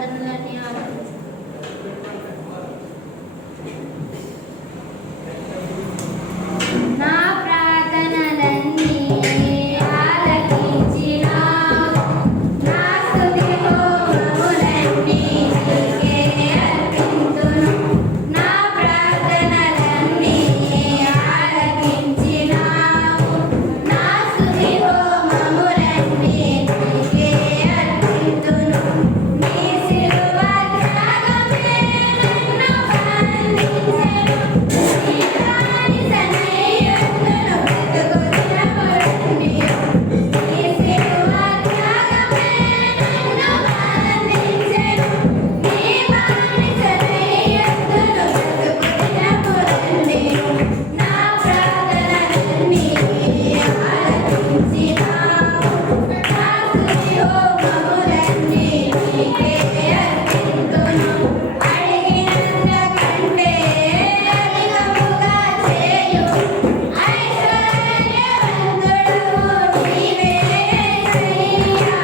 ప్రార్థనలన్నీ ఆలకించు. నా ప్రార్థనలన్నీ ఆలకించినావు. నా స్తుతి హోమములన్నీ నీకే అర్పింతును. నా ప్రార్థనలన్నీ ఆలకించినావు. నా స్తుతి హోమములన్నీ నీకే అర్పింతును. నీ సిలువ త్యాగమే నన్ను బంధించెను. నీ బానిసనయ్యుందును బ్రతుకు దినములన్నీ. నీ సిలువ త్యాగమే నన్ను బంధించెను. నీ బానిసనయ్యుందును బ్రతుకు దినములన్నీ. నా ప్రార్థనలన్నీ ఆలకించినావు. నా స్తుతి హోమములన్నీ నీకే అర్పింతును. అడిగినంత కంటే అధికముగా చేయు ఐశ్వర్యవంతుడవు నీవే యేసయ్యా.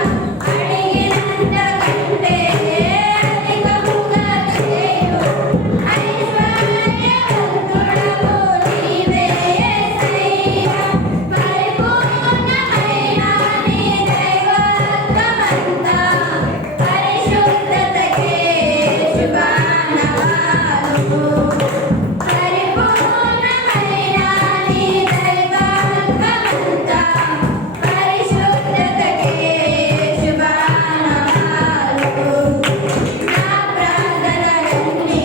అడిగినంత కంటే అధికముగా చేయు ఐశ్వర్యవంతుడవు నీవే యేసయ్యా. పరిపూర్ణమైన నీ దైవత్వమంతా పరిశుద్ధతకే శుభానవాలు. పరిపూర్ణమైన నీ దైవత్వమంతా పరిశుద్ధతకే శుభానవాలు. నా ప్రార్థనలన్నీ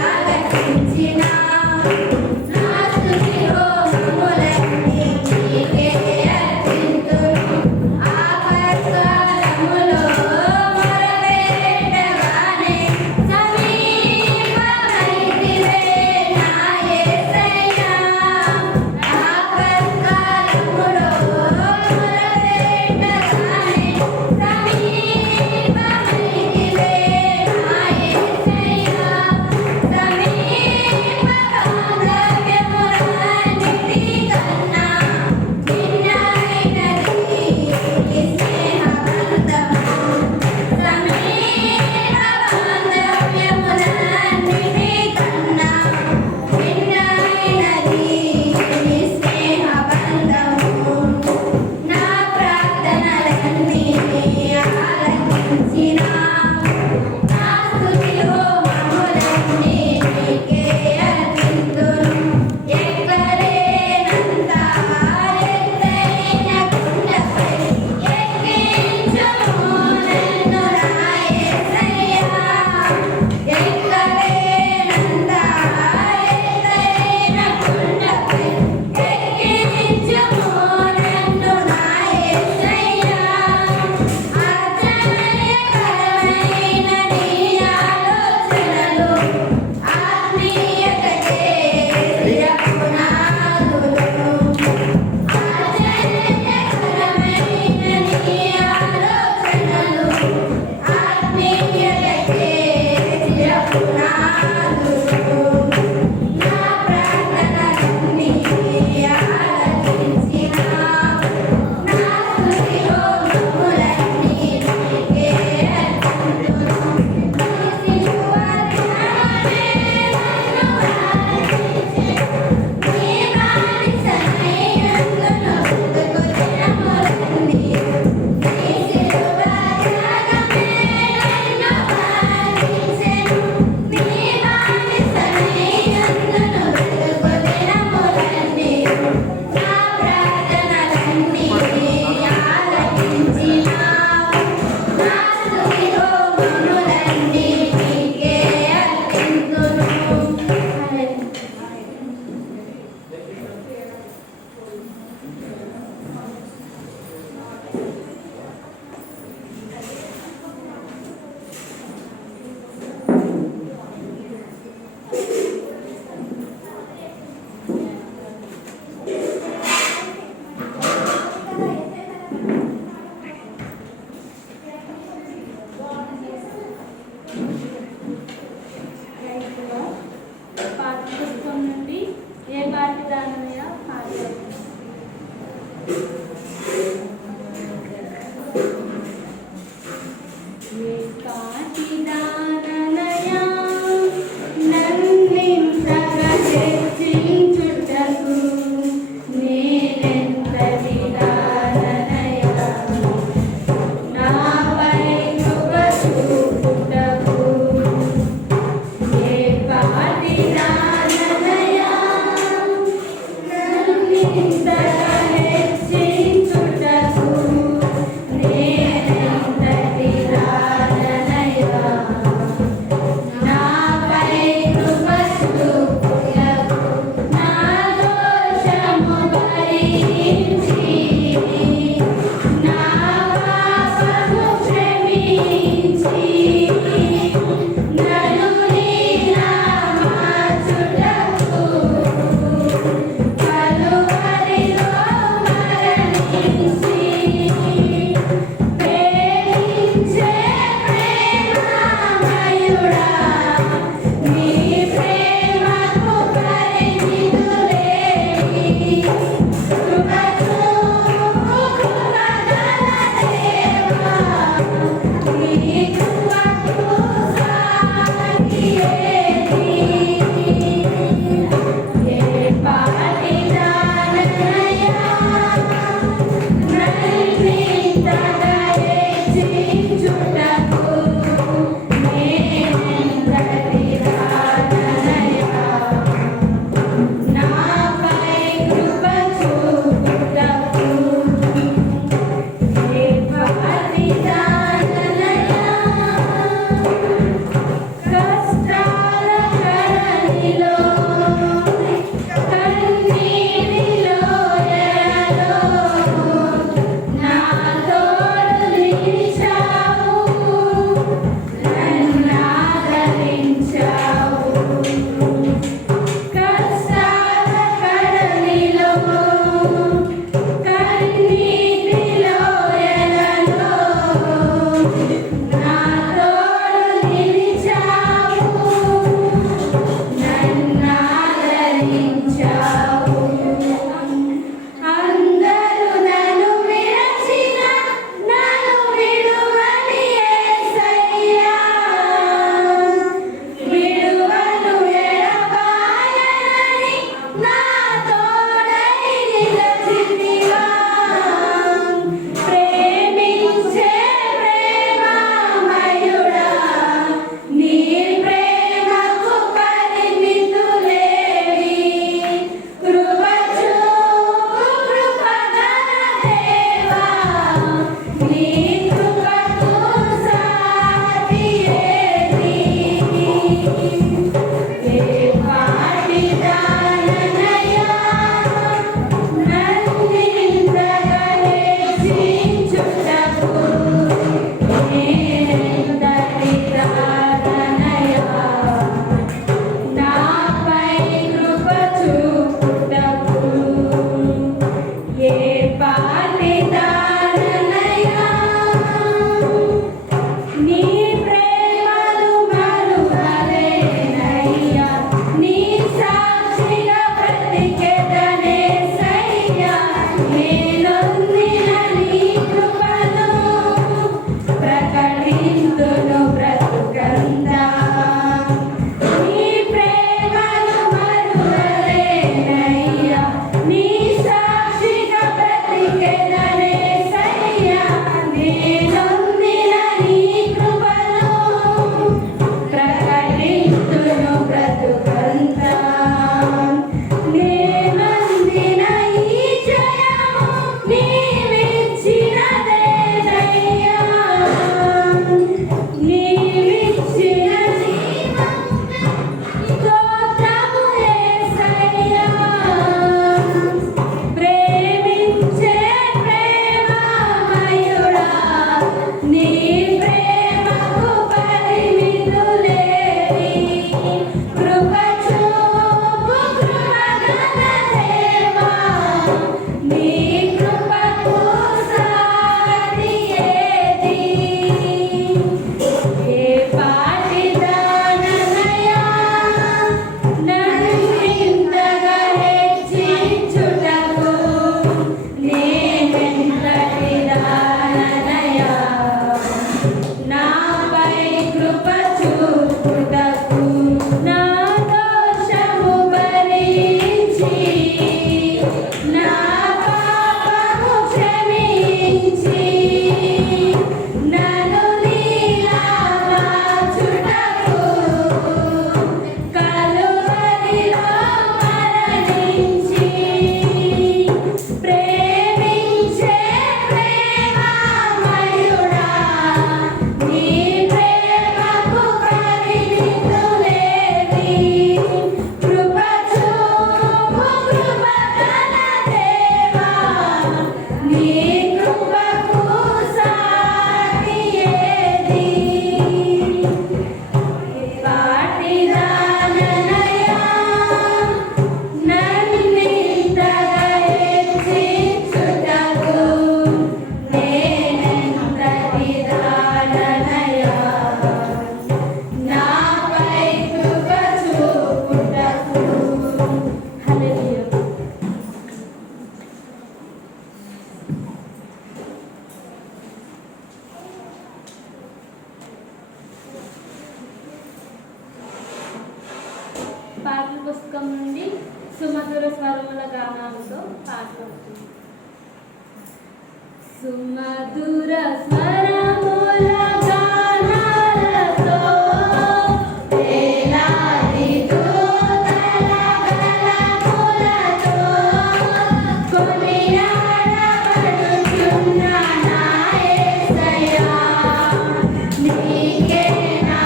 ఆలకించినావు. నా స్తుతి హోమములన్నీ నీకే అర్పింతును. ఆపత్కాలములో మొరపెట్టగానే సమీపమైతివే నా యేసయ్యా. ఆపత్కాలములో మొరపెట్టగానే సమీపమైతివే నా యేసయ్యా. సమీప బాంధవ్యములన్నిటి కన్నా భిన్నమైనది నీ స్నేహబంధము. సమీప బాంధవ్యములన్నిటి కన్నా భిన్నమైనది నీ స్నేహబంధము. నా ప్రార్థనలన్నీ ఆలకించినావు. నా స్తుతి హోమములన్నీ నీకే అర్పింతును. ఎక్కలేనంత ఎత్తైన కొండపై ఎక్కించుము నన్ను నా యేసయ్యా. ఎక్కలేనంత ఎత్తైన కొండపై ఎక్కించుము నన్ను నా యేసయ్యా. ఆశ్చర్యకరమైన నీ ఆలోచనలు ఆత్మీయతకే స్థిరపునాదులు. ఆశ్చర్యకరమైన నీ ఆలోచనలు ఆత్మీయతకే స్థిరపునాదులు. నా ప్రార్థనలన్నీ ఆలకించినావు. నా స్తుతి హోమములన్నీ నీకే అర్పింతును. నీ సిలువ త్యాగమే నన్ను బంధించెను. నీ బానిసనయ్యుందును బ్రతుకు దినములన్నీ. నీ సిలువ త్యాగమే నన్ను బంధించెను. నీ బానిసనయ్యుందును బ్రతుకు దినములన్నీ. నా ప్రార్థనలన్నీ ఆలకించినావు. నా స్తుతి హోమములన్నీ నీకే అర్పింతును. పాఠ్యపుస్తకం నుండి ఏ పాఠ్యదానమయ్యా పాఠ్యం. ఏ పాఠ్య పాటల పుస్తకం నుండి సుమధుర స్వరముల గానాలతో పాట వస్తుంది. సుమధుర స్వరముల గానాలతో వేలాది దూతల గళములతో కొనియాడబడుచున్న నా యేసయ్యా, నీకే నా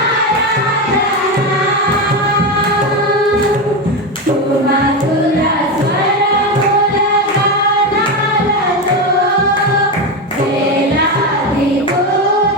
ఆరాధన. సుమధుర స్వరముల గానాలతో వేలాది దూతల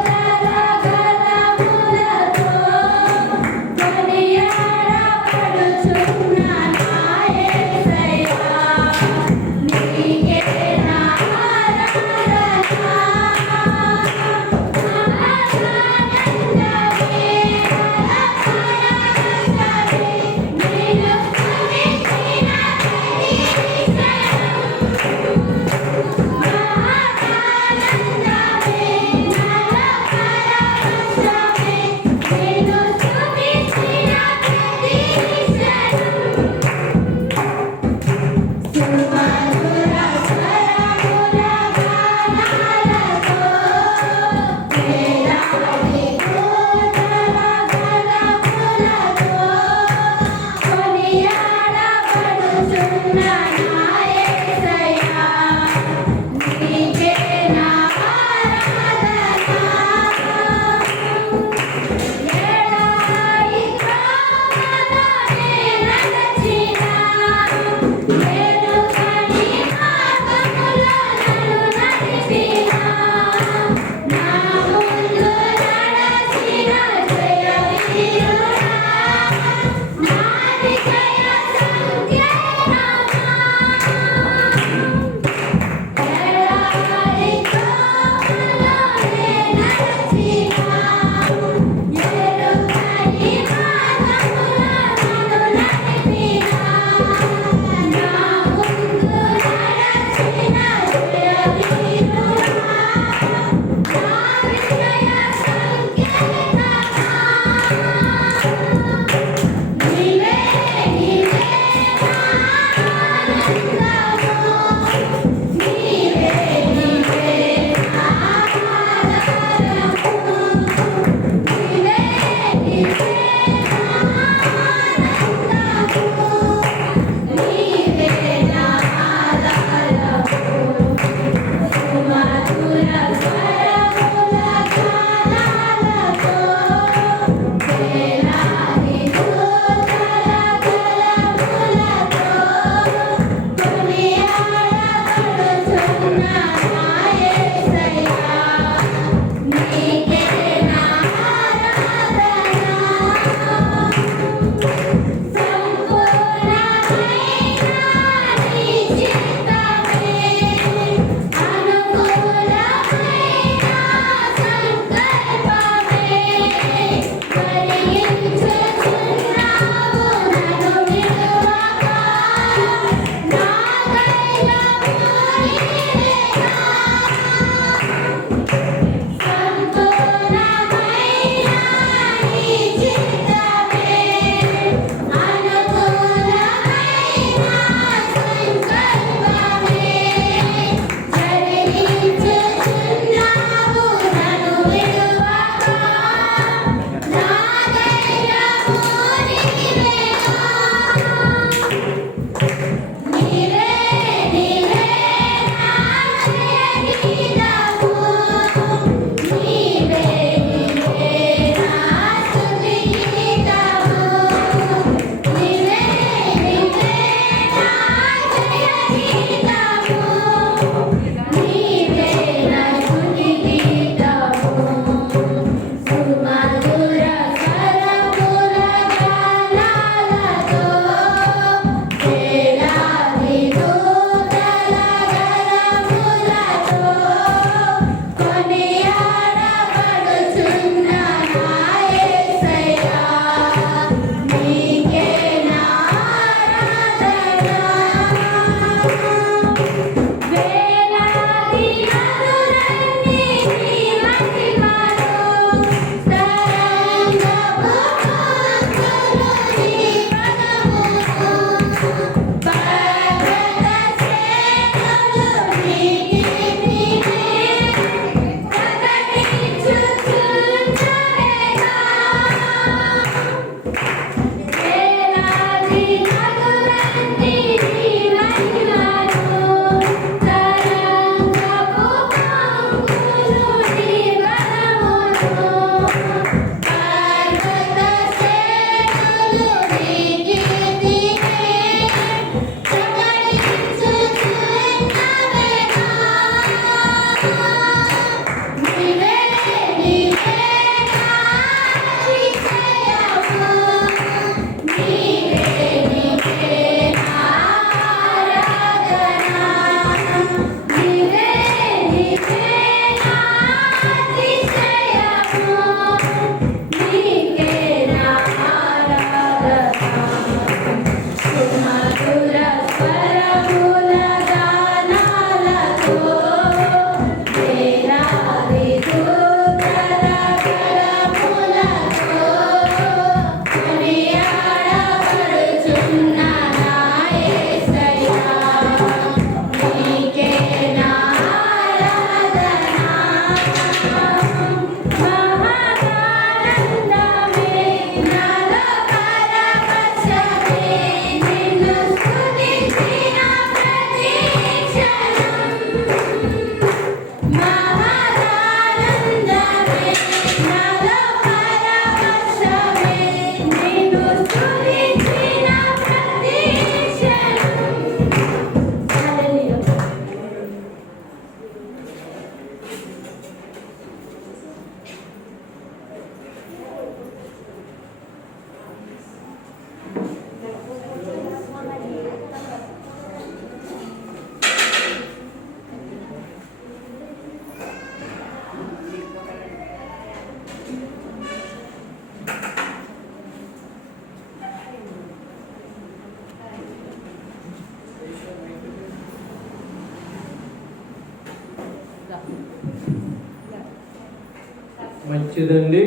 మంచిదండి.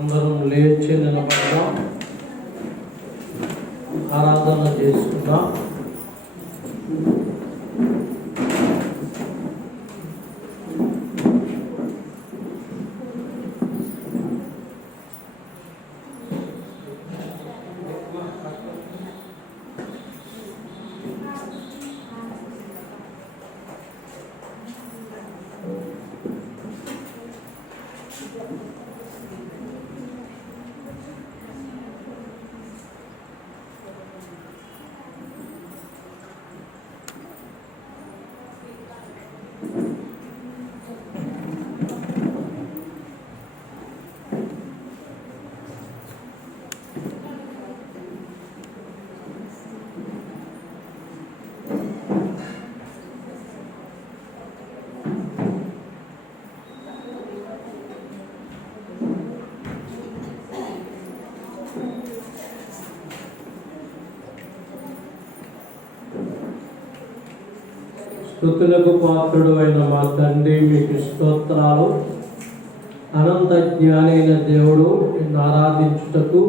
అందరం లేచి నిలబడదాం, ఆరాధన చేసుకుందాం. స్తుతులకు పాత్రుడు అయిన మా తండ్రి, మీకు స్తోత్రాలు. అనంత జ్ఞాని అయిన దేవుడు, నిన్ను ఆరాధించుటకు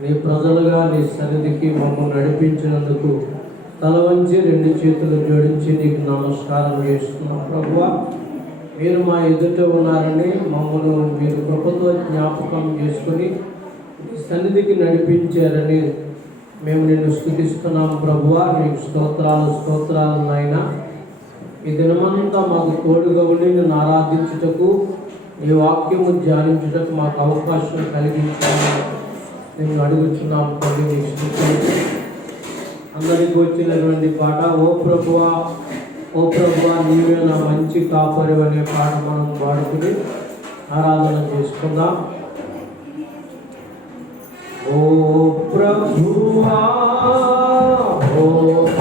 నీ ప్రజలుగా నీ సన్నిధికి మమ్మల్ని నడిపించినందుకు తల వంచి 2 చేతులు జోడించి నీకు నమస్కారం చేస్తున్నాం. ప్రభువా, మీరు మా ఎదుట ఉన్నారని మమ్మల్ని మీరు కృపతో జ్ఞాపకం చేసుకుని నీ సన్నిధికి నడిపించారని మేము నిన్ను స్తుతిస్తున్నాం. ప్రభువా, నీకు స్తోత్రాలు నాయన. ఈ దినమంతా మాకు తోడుగా ఉండి నిన్ను ఆరాధించుటకు, నీ వాక్యము ధ్యానించుటకు మాకు అవకాశం కలిగించాలని నేను అడుగుతున్నాం. తండ్రి, నీకు స్తుతులు. అందరికీ వచ్చినటువంటి పాట ఓ ప్రభువా నీవే నా మంచి కాపరి అనే పాట మనం పాడుకుని ఆరాధన చేసుకుందాం. ఓ ప్రభువా, ఓ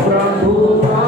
ప్రభువా,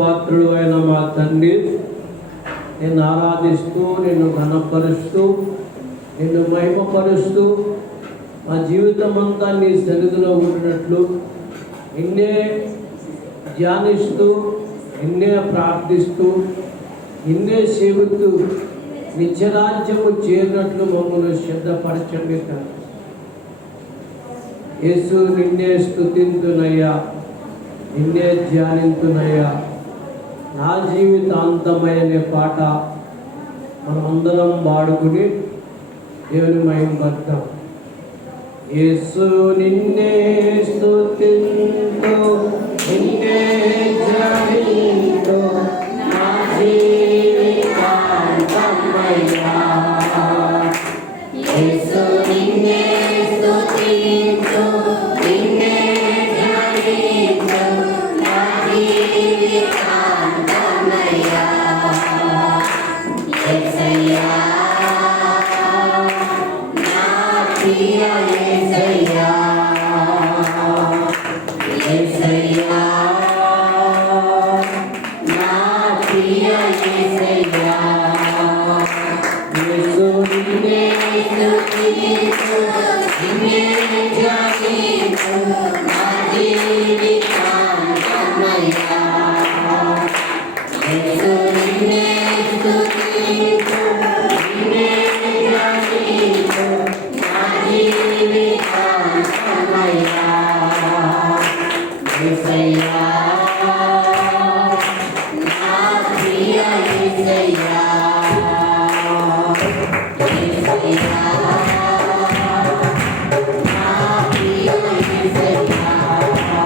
పాత్రుడు అయిన మా తండ్రి, నిన్ను ఆరాధిస్తూ, నిన్ను ఘనపరుస్తూ, నిన్ను మహిమపరుస్తూ, మా జీవితం అంతా నీ సన్నిధిలో ఉండినట్లు నిన్నే ధ్యానిస్తూ, నిన్నే ప్రార్థిస్తూ, నిన్నే సేవిస్తూ నిత్యరాజ్యము చేరినట్లు మమ్మల్ని సిద్ధపరచండి తండ్రి. యేసు, నిన్నే స్తుతింతునయ్యా, నిన్నే ధ్యానింతునయ్యా. నా జీవితాంతమనే పాట మనమందరం పాడుకుని దేవుని మహిమపడతాం. యేసు, నిన్నే స్తుతింతు, నిన్నే ధ్యానింతు, నా జీవితాంతమయ్యా. యేసు, నిన్నే స్తుతింతు, నిన్నే ధ్యానింతు, నా జీవితాంతమయ్యా. యేసయ్యా, నా ప్రియ యేసయ్యా, యేసయ్యా, నా ప్రియ యేసయ్యా. యేసు, నిన్నే స్తుతింతు, నిన్నే ధ్యానింతు, నా జీవితాంతమయ్యా. యేసు, నిన్నే స్తుతింతు, నిన్నే ధ్యానింతు, నా జీవితాంతమయ్యా. యేసయ్యా, నా ప్రియ యేసయ్యా, యేసయ్యా, నా ప్రియ యేసయ్యా.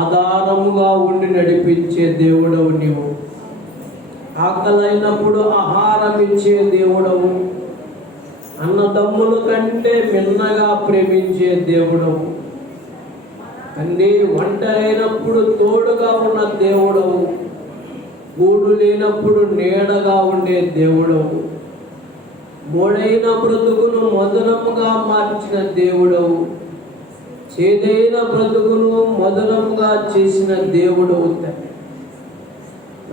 ఆధారముగా ఉండి నడిపించే దేవుడవు నీవు. ఆకలైనప్పుడు ఆహారం ఇచ్చే దేవుడవు. అన్నదమ్ముల కంటే మిన్నగా ప్రేమించే దేవుడవు. అన్నీ ఒంటరైనప్పుడు తోడుగా ఉన్న దేవుడవు. గూడు లేనప్పుడు నీడగా ఉండే దేవుడవు. మోడైన బ్రతుకును మధురముగా మార్చిన దేవుడవు. చేదైన బ్రతుకును మధురముగా చేసిన దేవుడవు.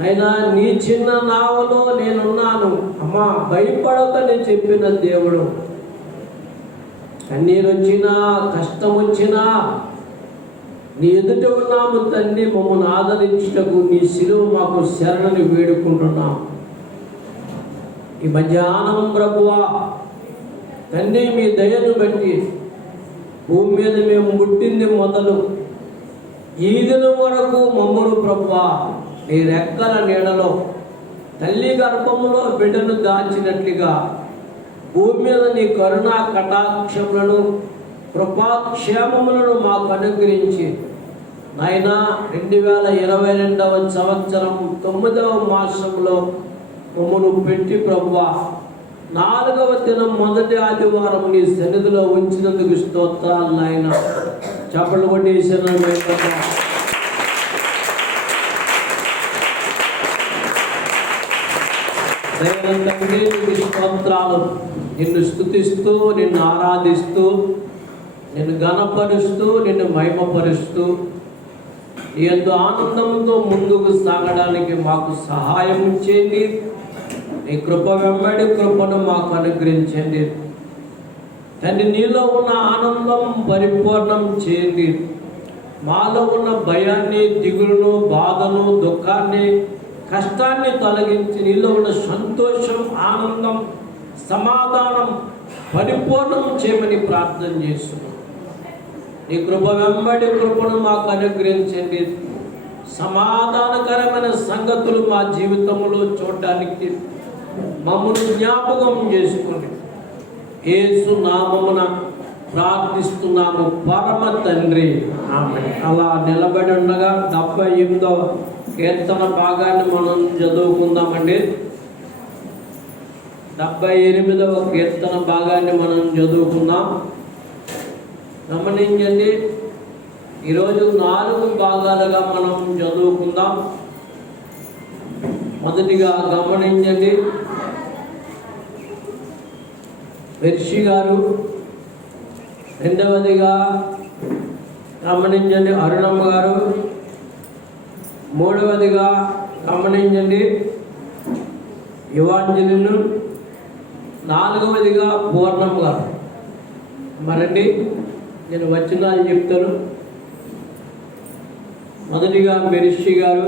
అయినా నీ చిన్న నావలో నేనున్నాను, అమ్మా భయపడకని చెప్పిన దేవుడు. కన్నీరు వచ్చినా కష్టం వచ్చినా నీ ఎదుట ఉన్నాము తండ్రి. మమ్మల్ని ఆదరించుటకు నీ శిలువ మాకు శరణని వేడుకుంటున్నాం. ఈ మధ్యాహ్నం ప్రభువా తండ్రి, మీ దయను బట్టి భూమి మీద మేము పుట్టింది మొదలు ఈ దినం వరకు మమ్మల్ని ప్రభువా నీ రెక్కల నీడలో తల్లి గర్భములో బిడ్డను దాచినట్లుగా భూమి మీద నీ కరుణా కటాక్షములను కృపాక్షేమములను మాకు అనుగ్రహించి నాయనా 2022వ సంవత్సరం 9వ మాసంలో మమ్మను పెట్టి ప్రభువా 4వ దినం మొదటి ఆదివారం నీ సన్నిధిలో ఉంచినందుకు స్తోత్రాలు నాయన. చప్పట్లు కొట్టేసిన స్తోత్రాలు. నిన్ను స్తుతిస్తూ, నిన్ను ఆరాధిస్తూ, నిన్ను ఘనపరుస్తూ, నిన్ను మహిమపరుస్తూ ఎంతో ఆనందంతో ముందుకు సాగడానికి మాకు సహాయం చేయండి. నీ కృప వెంబడి కృపను మాకు అనుగ్రహించండి తండ్రి. నీలో ఉన్న ఆనందం పరిపూర్ణం చేయండి. మాలో ఉన్న భయాన్ని, దిగులును, బాధను, దుఃఖాన్ని, కష్టాన్ని తొలగించి నీలో ఉన్న సంతోషం, ఆనందం, సమాధానం పరిపూర్ణం చేయమని ప్రార్థన చేస్తున్నాం. నీ కృప వెంబడి కృపను మాకు అనుగ్రహించండి. సమాధానకరమైన సంగతులు మా జీవితంలో చూడటానికి మమ్మల్ని జ్ఞాపకం చేసుకోండి. యేసు నామమున ప్రార్థిస్తున్నాము పరమ తండ్రి, ఆమేన్. అలా నిలబడి ఉండగా 78వ కీర్తన భాగాన్ని మనం చదువుకుందామండి. 78వ కీర్తన భాగాన్ని మనం చదువుకుందాం. గమనించండి, ఈరోజు 4 భాగాలుగా మనం చదువుకుందాం. మొదటిగా గమనించండి, వెర్షి గారు. రెండవదిగా గమనించండి, అరుణమ్మ గారు. మూడవదిగా గమనించండి, యువాంజలిను. 4వదిగా పూర్ణమ్మ గారు. మరండి నేను వచనాలు చెప్తాను. మొదటిగా మెరిషి గారు,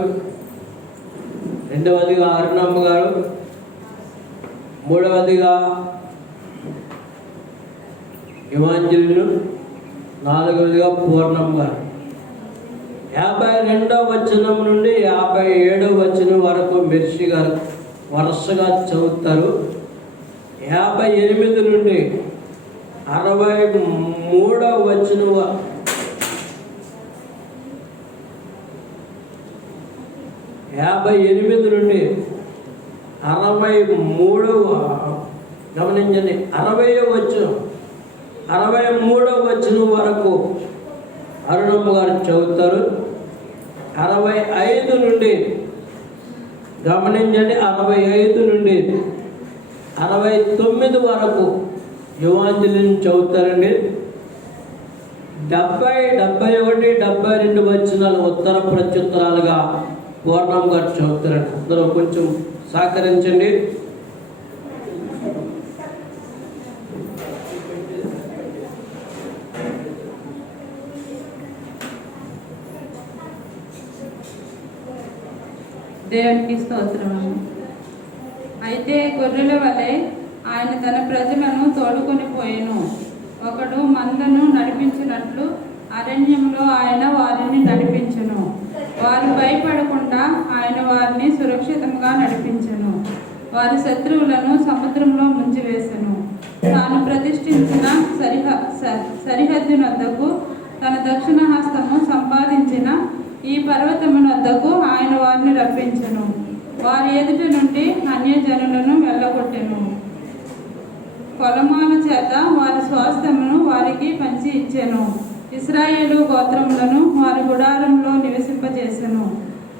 రెండవదిగా అరుణమ్మ గారు, మూడవదిగా యువాంజలిను, 4వదిగా పూర్ణమ్మ గారు. 52వ వచనం నుండి 57వ వచనం వరకు మెరిషి గారు వరుసగా చదువుతారు. 58 నుండి 63వ వచనం 58 నుండి 63వ గమనించండి, 60వ వచనం 63వ వచనం వరకు అరుణమ్మ గారు చదువుతారు. 65 నుండి గమనించండి, 65 నుండి 69 వరకు యువాంజలిని చదువుతారండి. 70, 71, 72 వచనాలు ఉత్తర ప్రత్యుత్తరాలుగా పూర్ణం గారు చదువుతారండి. అందరూ కొంచెం సహకరించండి. దేవునికి స్తోత్రము. అయితే గొర్రెల వలె ఆయన తన ప్రజలను తోడుకొని పోయెను. ఒకడు మందను నడిపించినట్లు అరణ్యంలో ఆయన వారిని నడిపించెను. వారు భయపడకుండా ఆయన వారిని సురక్షితంగా నడిపించెను. వారి శత్రువులను సముద్రంలో ముంచివేసెను. తాను ప్రతిష్ఠించిన సరిహద్దునొద్దకు తన దక్షిణ హస్తము సంపాదించిన ఈ పర్వతమునొద్దకు ఆయన వారిని రప్పించెను. వారి ఎదుట నుండి అన్యజనులను వెళ్ళగొట్టెను. కొలమాల చేత వారి స్వాస్థ్యమును వారికి పంచి ఇచ్చెను. ఇశ్రాయేలు గోత్రములను వారి గుడారంలో నివసింపజేసెను.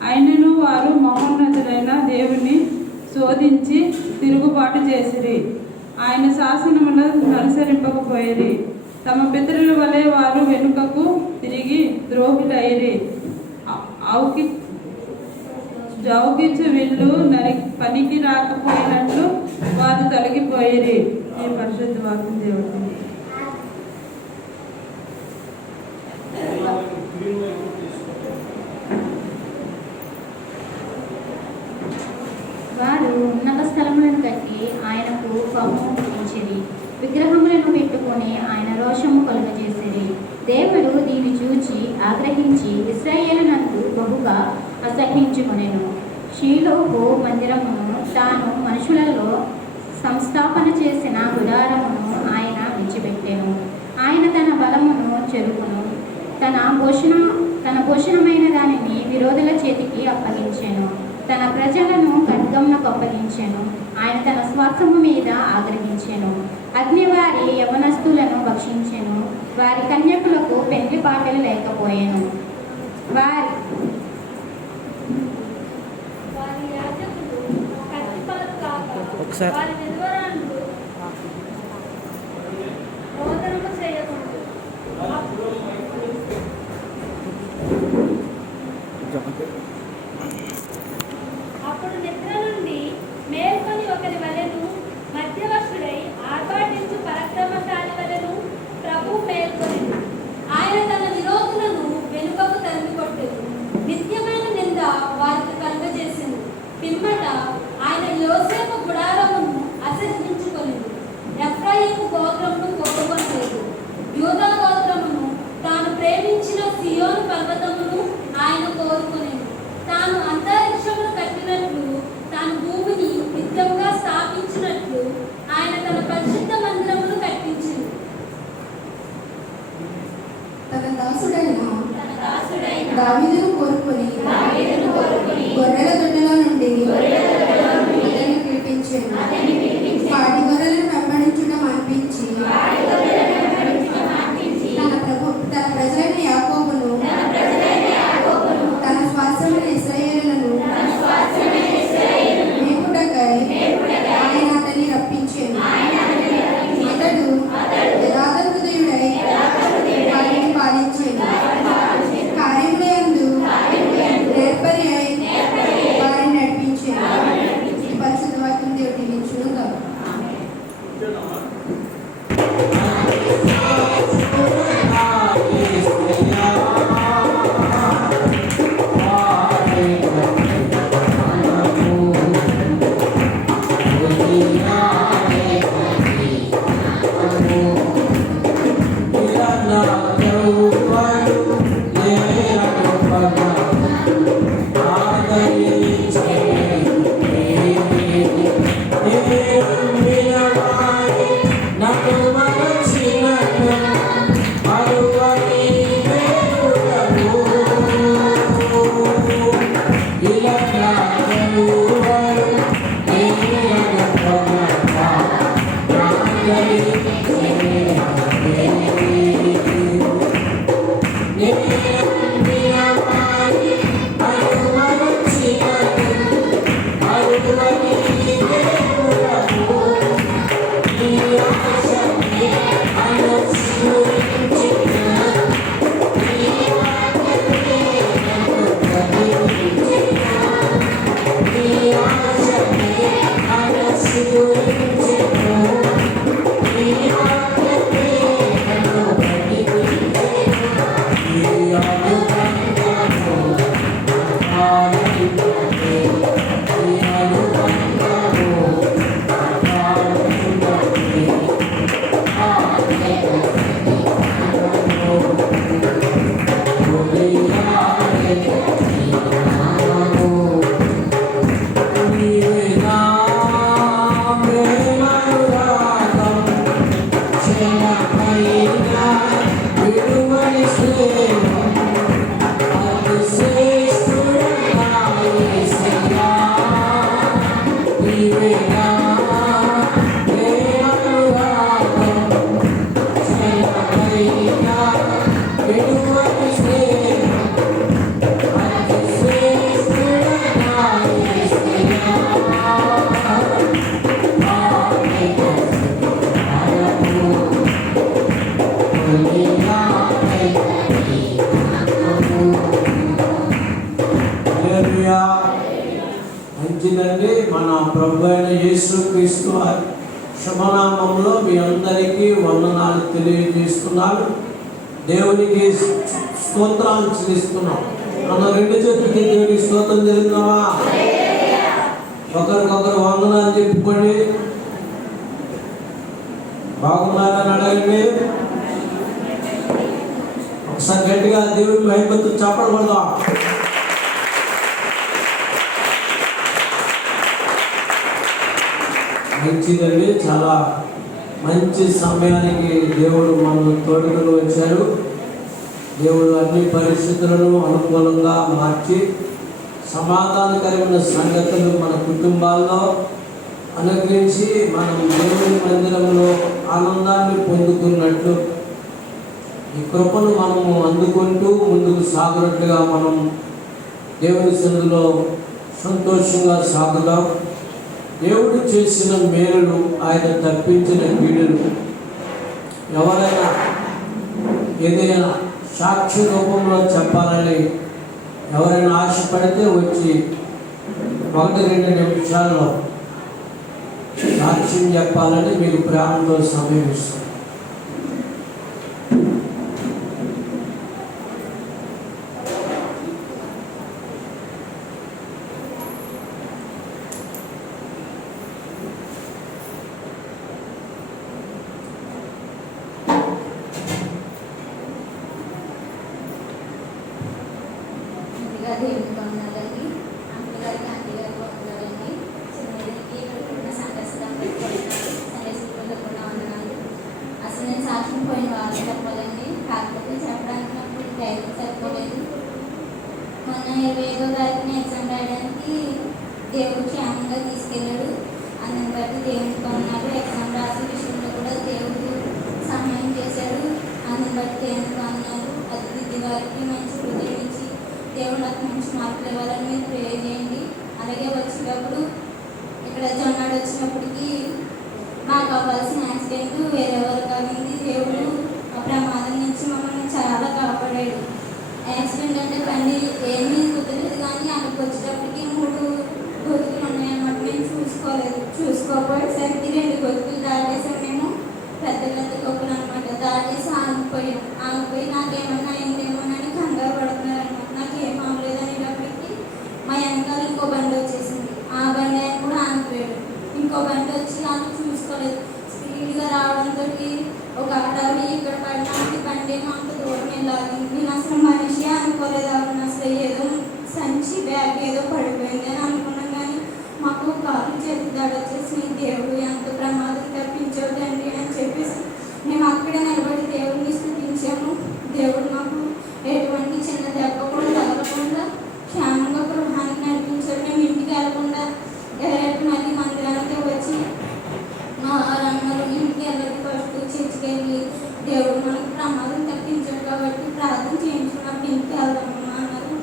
అయినను వారు మహోన్నతుడైన దేవుని శోధించి తిరుగుబాటు చేసిరి. ఆయన శాసనములను అనుసరింపకపోయిరి. తమ పితరుల వలె వారు వెనుకకు తిరిగి ద్రోహులైరి. జౌకిచ్చు విల్లు పనికి రాకపోయినట్లు వారు తొలగిపోయిరి. ఈ పరిశుద్ధ వాక్యం దేవుడు. వారు ఉన్నత స్థలములను కట్టి ఆయనకు పమ్ము ఇచ్చిరి. విగ్రహములను పెట్టుకొని ఆయన రోషము కలుగజేసిరి. దేవుడు దీన్ని చూచి ఆగ్రహించి ఇశ్రాయేలునందు బహుగా అసహ్యించుకొనెను. షీలోహు మందిరమును తాను మనుషులలో సంస్థాపన చేసిన గుడారమును ఆయన విడిచిపెట్టెను. ఆయన తన బలమును చెరుకును తన భూషణమైన దానిని విరోధుల చేతికి అప్పగించెను. తన ప్రజలను ఖడ్గమునకు అప్పగించెను. ఆయన తన స్వార్థము మీద ఆగ్రహించెను. అగ్ని వారి యవనస్తులను భక్షించెను. వారి కన్యకులకు పెండ్లి పాటలు లేకపోయెను. వారి యాజకులు కత్తిపాలు కాక వారి విధవరాండ్రు రోదనము చేయకూడదు. అప్పుడు నిద్ర నుండి మేల్కొని ఒకరి వలెను మధ్యవశుడై ఆర్భాటించు పరాక్రమశాలి వలెను ప్రభు మేల్కొనెను. ఆయన తన విరోధులను వెనుకకు తరిమికొట్టెను. నిత్యమైన నింద వారికి కలుగజేసెను. పిమ్మట ఆయన యోసేపు గుడారమును అసహ్యించుకొనెను. ఎఫ్రాయిము గోత్రమును కోరుకొనలేదు. యూదా గోత్రమును తాను ప్రేమించిన సియోను పర్వతమును ఆయన కోరుకొనెను. తాను అంతరిక్షమును కట్టినట్లు తాను భూమిని నిత్యంగా స్థాపించినట్లు ఆయన తన పరిశుద్ధ మందిరమును కట్టించింది. తన దాసుడైన దావీదును కోరుకొని గొర్రెల దొడ్డిలో నుండి అతన్ని పిలిపించెను. పాడి గొర్రెలను వెంబడించుట మాన్పించి తన ప్రజలైన యాకోబును తన స్వాస్థ్యమైన ఇశ్రాయేలులను మేపుటకై ఆయన అతన్ని రప్పించెను. అతడు యథార్థ హృదయుడై వారిని పాలించెను. కార్యములందు నేర్పరి అయి వారిని నడిపించెను. ప్రభు అయిన యేసుక్రీస్తు శుభనామంలో మీ అందరికీ వందనాలు తెలియజేస్తున్నాను. దేవునికి స్తోత్రాలు చెల్లిస్తున్నాం. మన రెండు చేతులకి దేవునికి స్తోత్రం చెల్లిద్దామా? ఒకరికొకరు వందనాలు చెప్పుకోండి. బాగున్నారని అడగండి. ఒకసారి గట్టిగా దేవుని మహిమతో చప్పట్లు కొడదాం. మంచిదండి. చాలా మంచి సమయానికి దేవుడు మనల్ని తోడుకుని వచ్చారు. దేవుడు అన్ని పరిస్థితులను అనుకూలంగా మార్చి సమాధానకరమైన సంగతులు మన కుటుంబాల్లో అనుగ్రహించి మనం దేవుని మందిరంలో ఆనందాన్ని పొందుతున్నట్లు ఈ కృపను మనము అందుకుంటూ ముందుకు సాగునట్లుగా మనం దేవుని సన్నిధిలో సంతోషంగా సాగుదాం. దేవుడు చేసిన మేలులు, ఆయన తప్పించిన కీడులు ఎవరైనా ఏదైనా సాక్షి రూపంలో చెప్పాలని ఎవరైనా ఆశపడితే వచ్చి 1-2 నిమిషాల్లో సాక్ష్యం చెప్పాలని మీకు ప్రేమతో సమయం ఇస్తాం. దేవుని వందనాలండి. అంకుల్ గారికి, ఆంటీ గారికి వందనాలండి. చిన్నదికి ఉన్న సంఘస్థం సండే స్కూల్లో కూడా వందనాలు. అసలు నేను సాక్ష్యం పోయిన వాళ్ళు చెప్పాలండి. కాకపోతే చెప్పడానికి నాకు ధైర్యం సరిపోలేదు. మొన్న 25వ తారీఖున ఎగ్జామ్ రాయడానికి దేవుడు క్షేమంగా తీసుకెళ్ళాడు. అందుని బట్టి దేవునికి వందనాలు. ఎగ్జామ్ రాసే విషయంలో కూడా దేవుడు సహాయం చేశాడు. అందుని బట్టి దేవునికి వందనాలు. అది దిద్ది వారికి మంచి హృదయం ఇచ్చి దేవుడు నాకు మంచి మార్కులు ఇవ్వాలని మీరు ప్రే చేయండి. అలాగే వచ్చేటప్పుడు ఇక్కడ జొన్నాడు వచ్చినప్పటికీ మాకు అవ్వాల్సిన యాక్సిడెంట్ వేరే వరకు అయింది. దేవుడు ఆ ప్రమాదం నుంచి మమ్మల్ని చాలా కాపాడాడు. యాక్సిడెంట్ అంటే బండి ఏమీ కుదరలేదు, కానీ అక్కడికి వచ్చేటప్పటికి 3 గొతుకులు ఉన్నాయన్నమాట. మేము చూసుకోకపోయేసరికి 2 గొతుకులు దాటేసాం. మేము పెద్ద పెద్ద గొప్పలు అనమాట. దాటేసి ఆగిపోయి నాకేమన్నా అయిందేమోనని కంగారు పడుతున్నారు అనమాట. నాకేం అవ్వలేదు అనేటప్పటికి మా వెనకాల ఇంకో బండి వచ్చేసింది. ఆ బండి ఆయన కూడా ఆగిపోయాడు. ఇంకో బండి వచ్చి వాళ్ళు చూసుకోలేదు. స్పీడ్గా రావడంతో ఒక ఆటోని ఇక్కడ పడడానికి బండి ఏమో అంత దూరం వెళ్ళాలి. నేను అసలు మనిషి అనుకోలేదు. అవును, అసలు ఏదో సంచి బ్యాగ్ ఏదో పడిపోయింది అని అనుకున్నాం. కానీ మాకు కాలు చేతి దాడి వచ్చేసి దేవుడు ఎంత ప్రమాదం తప్పించవద్దండి అని చెప్పేసి మేము అక్కడే నిలబడి దేవుడిని స్తుతించాము. దేవుడు మాకు ఎటువంటి చిన్న దెబ్బ కూడా తగలకుండా క్షేమంగా గృహానికి నడిపించాడు. మేము ఇంటికి వెళ్ళకుండా డైరెక్ట్ మళ్ళీ మందిరానికి వచ్చి మా రంగంలో ఇంటికి వెళ్ళి ఫస్ట్ చర్చికి వెళ్ళి దేవుడు మనకు ప్రమాదం తప్పించాడు కాబట్టి ప్రార్థన చేయించుకున్నప్పుడు ఇంటికి వెళ్దామమ్మా అన్నారు.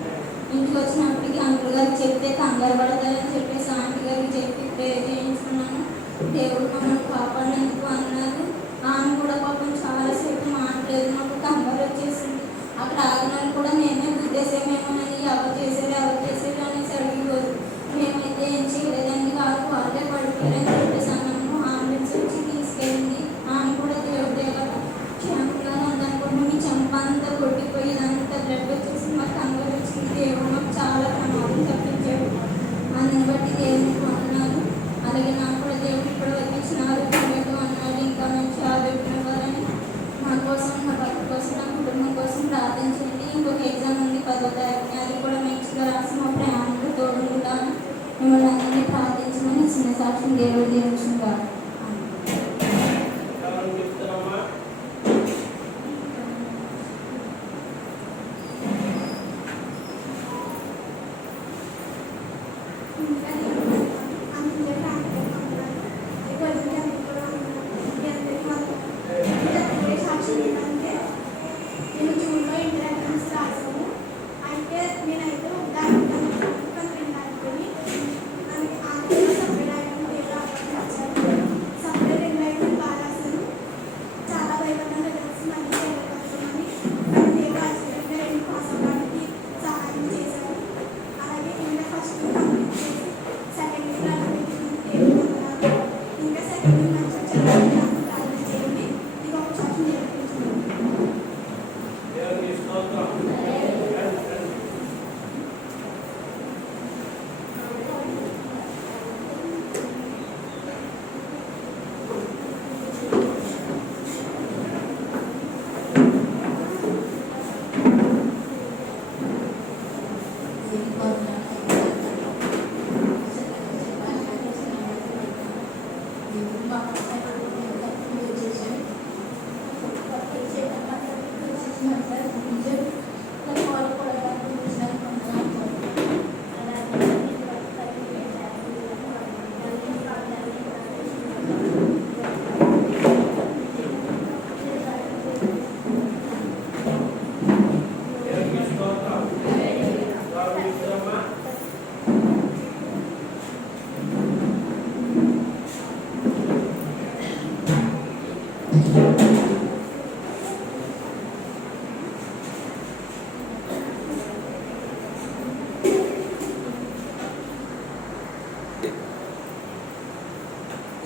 ఇంటికి వచ్చినప్పటికీ అంకుల్ గారికి చెప్తే కంగారు పడతారని చెప్పేసి ఆంటీ గారికి చెప్పి ప్రే చేయించుకున్నాను. దేవుడు మమ్మల్ని కాపాడినందుకు అన్నారు. ఆమె కూడా పాపం చాలాసేపు మాట్లాడలేదు. మాకు కంగారు వచ్చేసింది. అక్కడ ఆగిన కూడా మేమే గుద్దేసేమేమోనని ఎవరు చేశారు అనేసి అడిగేవారు. మేమైతే ఏం చేయలేదండి. వాళ్ళే పడిపోయారని చెప్పేసి అన్నాము. ఆంబులెన్స్ వచ్చి తీసుకెళ్ళింది. ఆమె కూడా దేవుడే కదా క్షేమంగా ఉందనుకుంటే మీ చెంప అంతా కొట్టిపోయి ఇదంతా బ్లడ్ వచ్చేసి మాకు కంగారు వచ్చింది. దేవుడు మాకు చాలా ప్రమాదం తప్పించాడు. అందుని బట్టి దేవునికి వందనాలు. అలాగే నాకు కూడా దేవుడు ఇప్పటి వరకు ఇచ్చిన ఆరోగ్యం అన్నాడు. ఇంకా మంచి ఆరోగ్యం ఇవ్వాలని నా కోసం, నా భర్త కోసం, నా కుటుంబం కోసం ప్రార్థించండి. ఇంకొక ఎగ్జామ్ ఉంది 10వ తారీఖున. అది కూడా మంచిగా రాసి మా ప్రయాణంలో తోడుకుంటాను. మిమ్మల్ని అందరినీ ప్రార్థించమని చిన్న సాక్ష్యం దేవుడు దీవించుకుంటారు. నేనైతే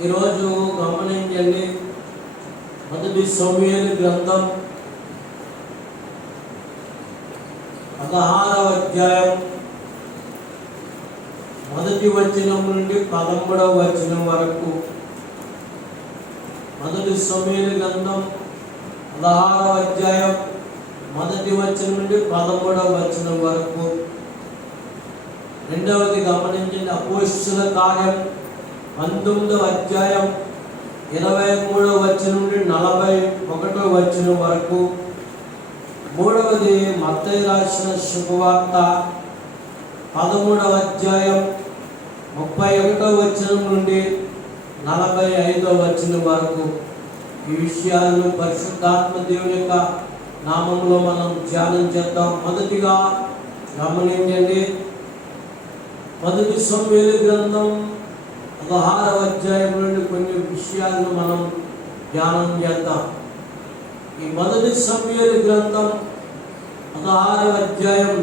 ఈరోజు గమనించండి, మొదటి సమూయేలు గ్రంథం 16వ అధ్యాయం మొదటి వచనం నుండి 13వ వచనం వరకు. మొదటి సమూయేలు గ్రంథం 16వ అధ్యాయం మొదటి వచనం నుండి 13వ వచనం వరకు. రెండవది గమనించండి, అపోస్తలుల కార్యం 19వ అధ్యాయం 23వ వచనం నుండి 41వ వచనం వరకు. మూడవది మత్తయి రాసిన శుభవార్త 13వ అధ్యాయం 31వ వచనం నుండి 45వ వచనం వరకు. ఈ విషయాలను పరిశుద్ధాత్మ దేవుని యొక్క నామంలో మనం ధ్యానం చేద్దాం. మొదటిగా గమనించండి, మొదటి సమూయేలు గ్రంథం 16వ అధ్యాయం నుండి కొన్ని విషయాలను మనం ధ్యానం చేద్దాం. ఈ మొదటి సమూయేలు గ్రంథం 16వ అధ్యాయం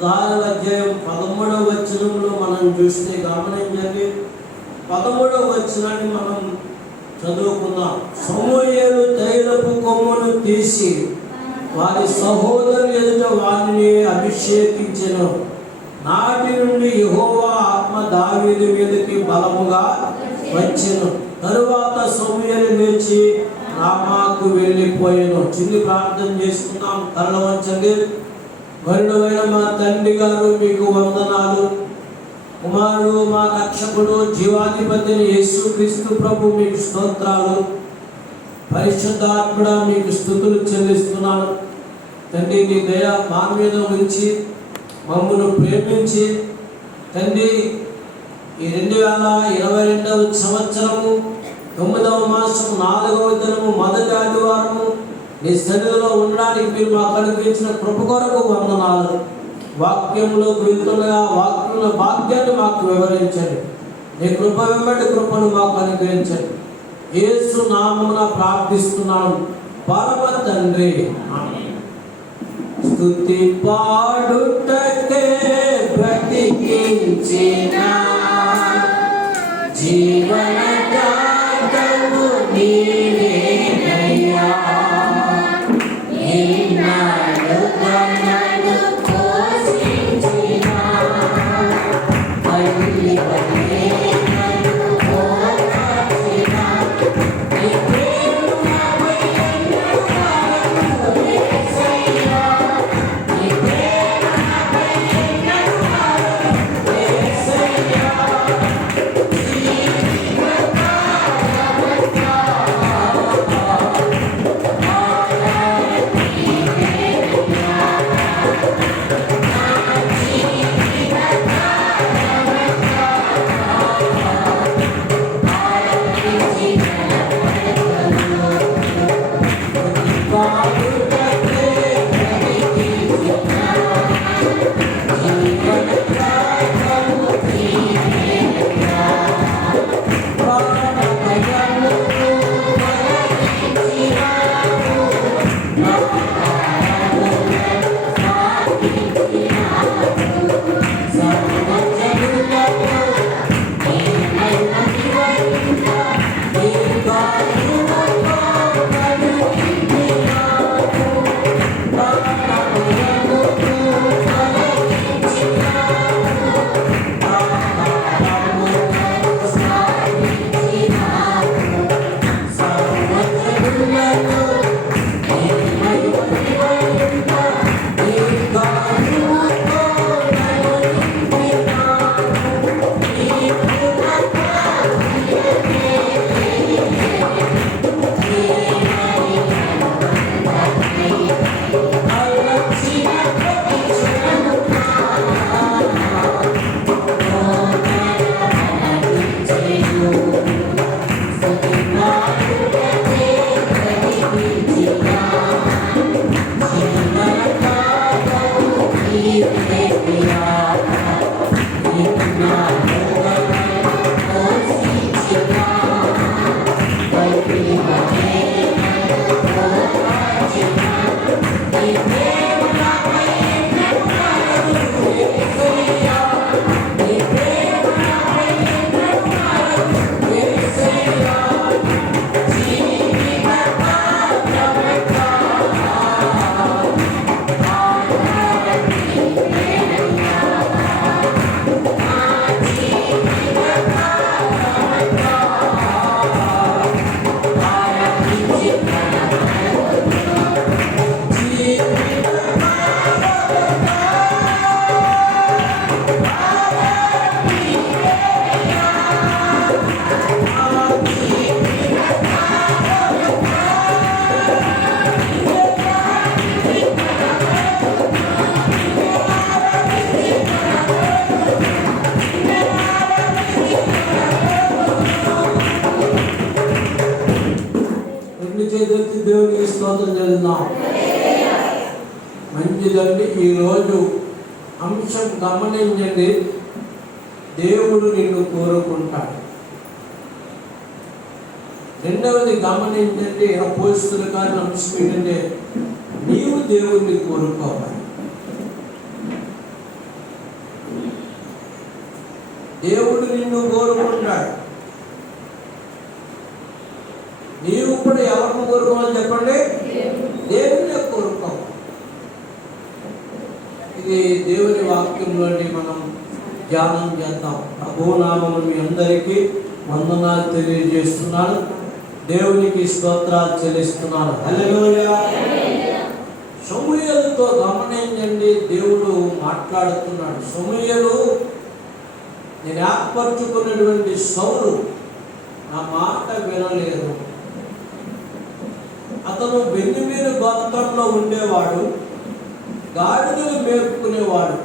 13వ వచనంలో మనం చూస్తే గమనించండి, 13వ వచనాన్ని మనం చదువుకుందాం. సమూయేలు తైలపు కొమ్మును తీసి వారి సహోదరుల ఎదుట వారిని అభిషేకించెను. నాటి నుండి యెహోవా ఆత్మ దావీదు మీదకి బలముగా వచ్చెను. తరువాత సమూయేలు లేచి రామాకు వెళ్ళిపోయాను. చిన్ని ప్రార్థన చేసుకున్నాం. తరల వంచండి. వరుడైన మా తండ్రి గారు, మీకు వందనాలు. కుమారుడు, మా రక్షకుడు, జీవాధిపతిని యేసుక్రీస్తు ప్రభు, మీకు స్తోత్రాలు. పరిశుద్ధాత్ముడా, మీకు స్తుతులు చెల్లిస్తున్నాను. తండ్రి, నీ దయ మా మీద ఉంచి మమ్మను ప్రేమించి తండ్రి, ఈ 2022వ సంవత్సరము 9వ మాసం 4వ దినము మొదటి ఆదివారము నీ సన్నిధిలో ఉండడానికి మీరు మాకు అనుగ్రహించిన కృప కొరకు వందనాలు. వాక్యంలోకి వెళ్తుండగా వాక్యంలో భాగ్యాన్ని మాకు వివరించండి. నీ కృప వెంబడి కృపను మాకు అనుగ్రహించండి. యేసు నామమున ప్రార్థిస్తున్నాను పరమ తండ్రి. స్తుతి పాడుటకే బ్రతికించిన జీవన దాతవు నీవేనయ్యా. ఈనాడు నన్ను పోషించిన తల్లి వలె నన్ను ఓదార్చిన నీ ప్రేమపై ఎన్నడూ యేసయ్యా. నీ ప్రేమపై ఎన్నడూ యేసయ్యా. జీవన మంచిదండి. ఈరోజు అంశం గమనించండి, దేవుడు నిన్ను కోరుకుంటాడు. రెండవది గమనించండి, అపోస్తలుల కార్యం అంశం ఏంటంటే నీవు దేవుణ్ణి కోరుకోవాలి. దేవుడు నిన్ను కోరుకుంటాడు. నీవు కూడా ఎవరిని కోరుకోవాలని చెప్పండి? దేవుణ్ణి కోరుకోవాలి. ఇది దేవుని వాక్యంలోని మనం ధ్యానం చేద్దాం. ప్రభునామమున మీ అందరికీ వందనాలు తెలియజేస్తున్నాను. దేవునికి స్తోత్రాలు చెల్లిస్తున్నాను. హల్లెలూయా. సమూయేలుతో గమనించండి, దేవుడు మాట్లాడుతున్నాడు. సమూయేలు, నేను ఏర్పరచుకున్నటువంటి సౌలు నా మాట వినలేదు. అతను బెన్యమీను గోత్రంలో ఉండేవాడు, గాడిదలు మేపుకునేవాడు.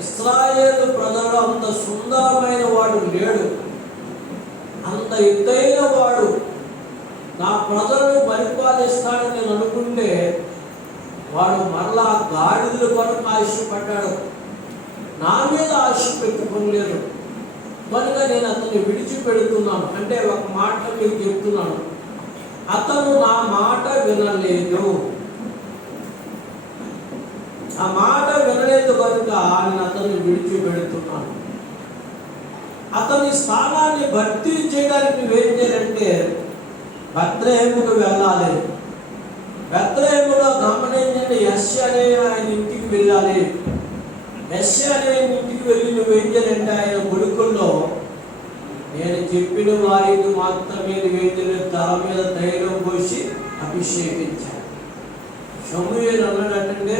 ఇశ్రాయేలు ప్రజలు అంత సుందరమైన వాడు లేడు, అంత ఎత్తైన వాడు. నా ప్రజలను పరిపాలిస్తాడని నేను అనుకుంటే వాడు మరలా గాడిదల కొరకు ఆశపడ్డాడు, నా మీద ఆశ పెట్టుకోలేదు. కనుక నేను అతన్ని విడిచిపెడుతున్నాను. అంటే ఒక మాట మీకు చెప్తున్నాను, అతను నా మాట వినలేదు. ఆ మాట వినలేదు కనుక నేను అతన్ని విడిచిపెడుతున్నాను. అతని స్థానాన్ని భర్తీ చేయడానికి నువ్వేం చేయాలంటే బెత్లెహేముకు వెళ్ళాలి. బెత్లెహేములో గమనించండి, యెష్షా అనే ఆయన ఇంటికి వెళ్ళాలి. యెష్షా అనే ఇంటికి వెళ్ళి నువ్వేం చేయాలంటే ఆయన కొడుకుల్లో నేను చెప్పిన వారికి మాత్రమే వేదిలో తల మీద తైలం పోసి అభిషేకించాను. సమూయేలు అన్నాడంటే,